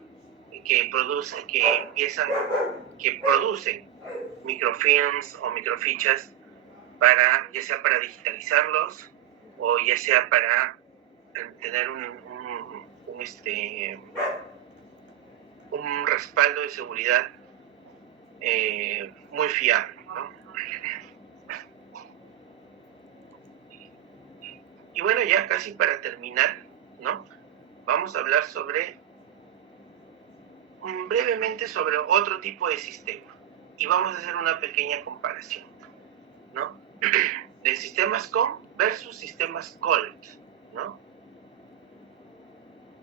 Que producen microfilms o microfichas ya sea para digitalizarlos o ya sea para tener un respaldo de seguridad muy fiable, ¿no? Y bueno, ya casi para terminar, ¿no? Vamos a hablar brevemente sobre otro tipo de sistema y vamos a hacer una pequeña comparación, ¿no? De sistemas COM versus sistemas COLT, ¿no?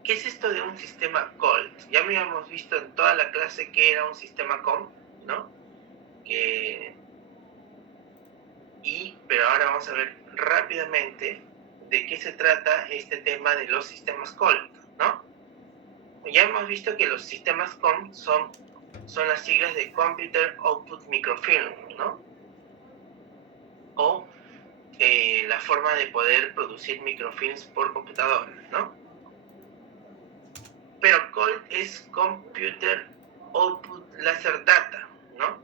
¿Qué es esto de un sistema COLT? Ya habíamos visto en toda la clase que era un sistema COM, ¿no? Pero ahora vamos a ver rápidamente de qué se trata este tema de los sistemas COLT, ¿no? Ya hemos visto que los sistemas COM son las siglas de Computer Output Microfilm, ¿no? O la forma de poder producir microfilms por computadora, ¿no? Pero COLT es Computer Output Laser Data, ¿no?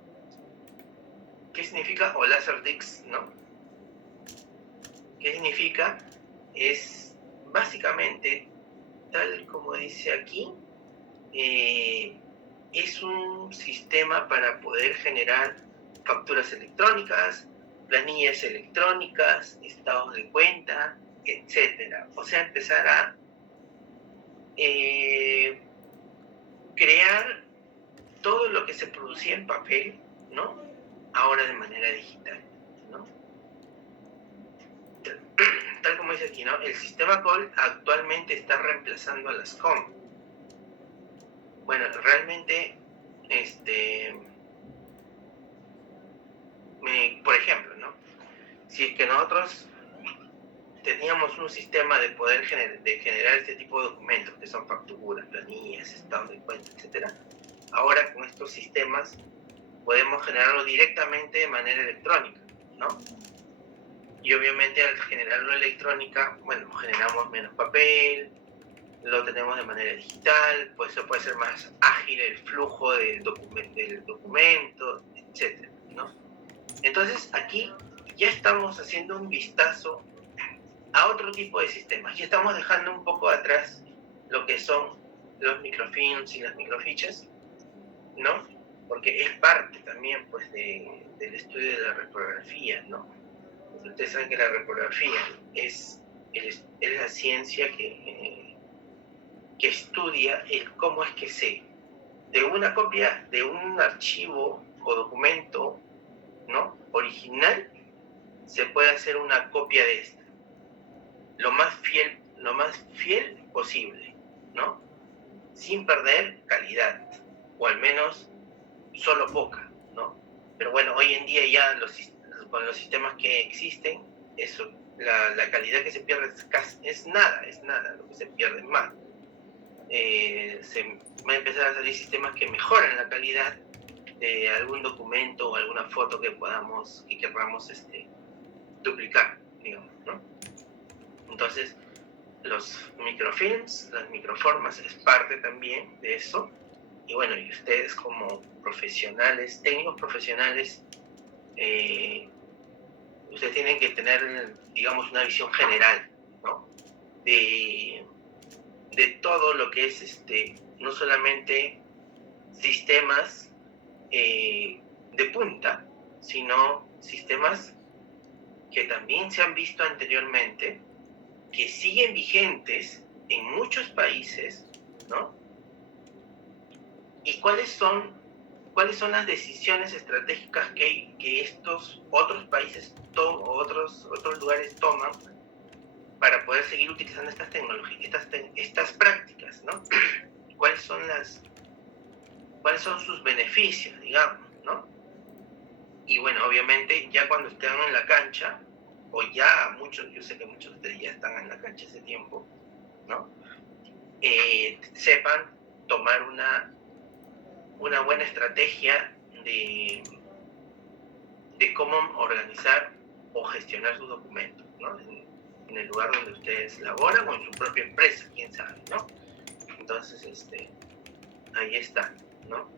¿Qué significa? O LaserDix, ¿no? ¿Qué significa? Es básicamente, tal como dice aquí, es un sistema para poder generar facturas electrónicas, planillas electrónicas, estados de cuenta, etcétera. O sea, empezar a crear todo lo que se producía en papel, ¿no? Ahora de manera digital, ¿no? Tal como dice aquí, ¿no? El sistema COLT actualmente está reemplazando a las COM. Bueno, realmente, por ejemplo, ¿no? Si es que nosotros teníamos un sistema de poder generar este tipo de documentos, que son facturas, planillas, estados de cuenta, etcétera, ahora con estos sistemas podemos generarlo directamente de manera electrónica, ¿no? Y obviamente al generarlo electrónica, bueno, generamos menos papel, lo tenemos de manera digital, pues eso puede ser más ágil el flujo del documento, etcétera, ¿no? Entonces aquí ya estamos haciendo un vistazo a otro tipo de sistemas. Y estamos dejando un poco atrás lo que son los microfilms y las microfichas, ¿no? Porque es parte también, pues, del estudio de la reprografía, ¿no? Pues ustedes saben que la reprografía es la ciencia que estudia el cómo es que de una copia de un archivo o documento, ¿no?, original, se puede hacer una copia de esta, lo más fiel posible, ¿no?, sin perder calidad, o al menos solo poca, ¿no? Pero bueno, hoy en día ya con los sistemas que existen, eso, la calidad que se pierde es nada lo que se pierde más. Se van a empezar a salir sistemas que mejoran la calidad de algún documento o alguna foto que queramos duplicar, digamos, ¿no? Entonces, los microfilms, las microformas, es parte también de eso. Y bueno, y ustedes como profesionales, técnicos profesionales, ustedes tienen que tener, digamos, una visión general, ¿no?, de todo lo que es no solamente sistemas de punta, sino sistemas que también se han visto anteriormente, que siguen vigentes en muchos países, ¿no? ¿Y cuáles son las decisiones estratégicas que estos otros países o otros lugares toman para poder seguir utilizando estas tecnologías, estas prácticas, ¿no? ¿Cuáles son sus beneficios, digamos, ¿no? Y bueno, obviamente ya cuando estén en la cancha, o ya yo sé que muchos de ustedes ya están en la cancha hace tiempo, ¿no?, sepan tomar una buena estrategia de cómo organizar o gestionar sus documentos, ¿no?, en el lugar donde ustedes laboran o en su propia empresa, quién sabe, ¿no? Entonces, ahí está, ¿no?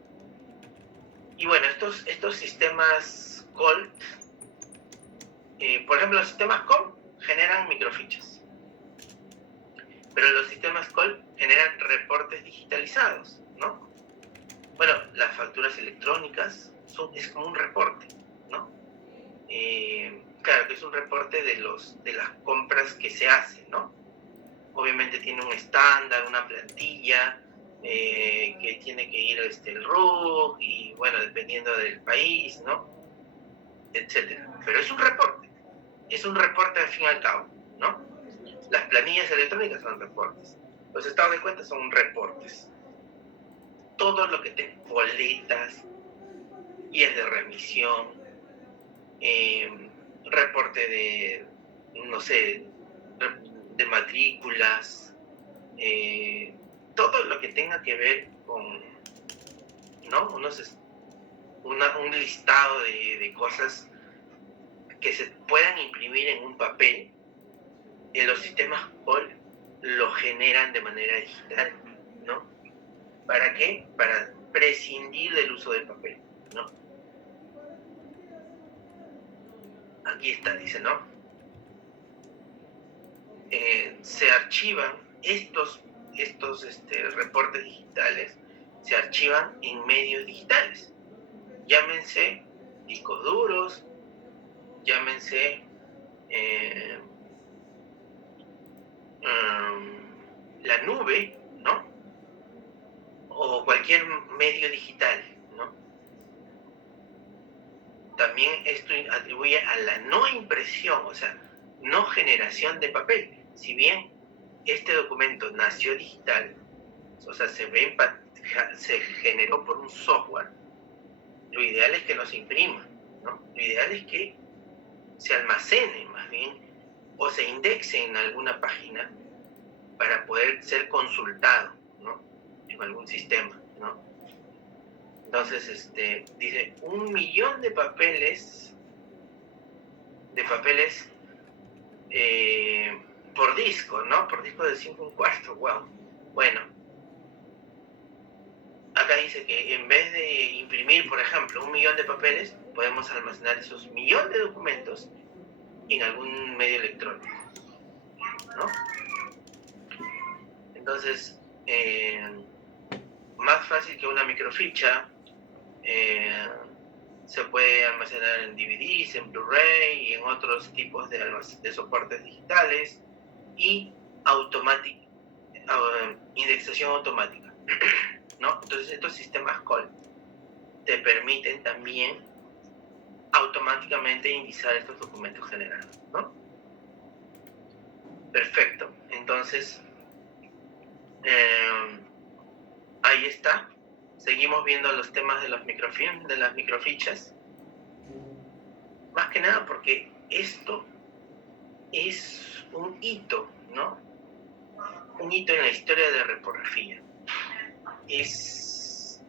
Y bueno, estos sistemas COL, por ejemplo, los sistemas COM generan microfichas, pero los sistemas COL generan reportes digitalizados, ¿no? Bueno, las facturas electrónicas es como un reporte, ¿no? Claro que es un reporte de las compras que se hacen, ¿no? Obviamente tiene un estándar, una plantilla, que tiene que ir el RUC, y bueno, dependiendo del país, ¿no?, etcétera. Pero es un reporte al fin y al cabo, ¿no? Las planillas electrónicas son reportes, los estados de cuenta son reportes. Todo lo que tenga boletas, guías de remisión, reporte de, no sé, de matrículas, todo lo que tenga que ver con, ¿no?, un listado de cosas que se puedan imprimir en un papel, los sistemas COL lo generan de manera digital, ¿no? ¿Para qué? Para prescindir del uso del papel, ¿no? Aquí está, dice, ¿no? Se archivan estos reportes digitales, se archivan en medios digitales. Llámense discos duros, llámense la nube, ¿no?, o cualquier medio digital, ¿no? También esto atribuye a la no impresión, o sea, no generación de papel. Si bien este documento nació digital, o sea, se generó por un software, lo ideal es que no se imprima, ¿no? Lo ideal es que se almacene, más bien, o se indexe en alguna página para poder ser consultado, ¿no?, en algún sistema, ¿no? Entonces, dice 1 millón de papeles por disco, ¿no? Por disco de 5 1/4, wow. Bueno, acá dice que en vez de imprimir, por ejemplo, 1 millón de papeles, podemos almacenar esos 1 millón de documentos en algún medio electrónico. ¿no? Entonces, más fácil que una microficha, se puede almacenar en DVDs, en Blu-ray y en otros tipos de soportes digitales, y indexación automática, ¿no? Entonces estos sistemas COL te permiten también automáticamente indexar estos documentos generados, ¿no? Perfecto. Entonces, ahí está. Seguimos viendo los temas de los microfilms, de las microfichas. Más que nada porque esto es un hito, ¿no? Un hito en la historia de la repografía. Es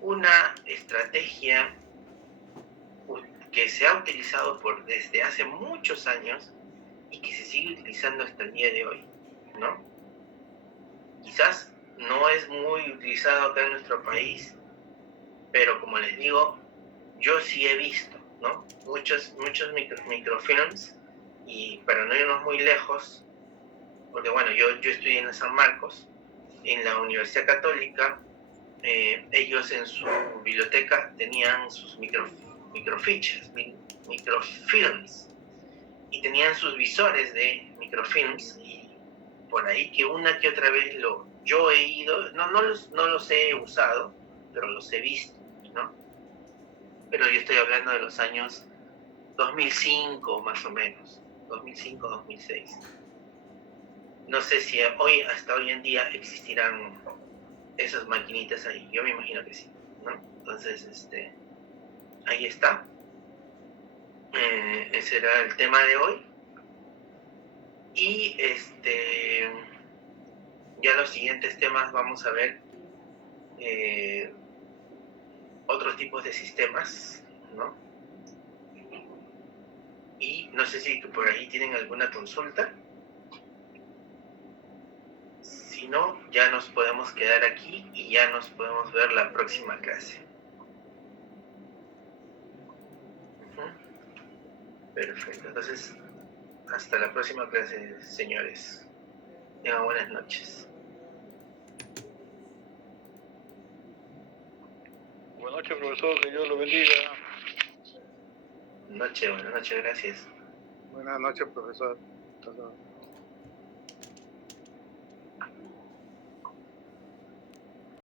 una estrategia que se ha utilizado desde hace muchos años y que se sigue utilizando hasta el día de hoy, ¿no? Quizás no es muy utilizado acá en nuestro país, pero como les digo, yo sí he visto, ¿no? Muchos microfilms, y para no irnos muy lejos, porque bueno, yo estudié en San Marcos, en la Universidad Católica. Ellos en su biblioteca tenían sus microfichas, microfilms, y tenían sus visores de microfilms, y por ahí que una que otra vez yo he ido, no los he usado, pero los he visto, ¿no? Pero yo estoy hablando de los años 2005 más o menos, 2005-2006. No sé si hasta hoy en día existirán esas maquinitas ahí. Yo me imagino que sí, ¿no? Entonces, ahí está. Ese era el tema de hoy. Y ya los siguientes temas vamos a ver otros tipos de sistemas, ¿no? Y no sé si por ahí tienen alguna consulta. Si no, ya nos podemos quedar aquí y ya nos podemos ver la próxima clase. Perfecto. Entonces, hasta la próxima clase, señores. Tengan buenas noches. Buenas noches, profesor. Que Dios lo bendiga. Buenas noches, gracias. Buenas noches, profesor. Hasta luego.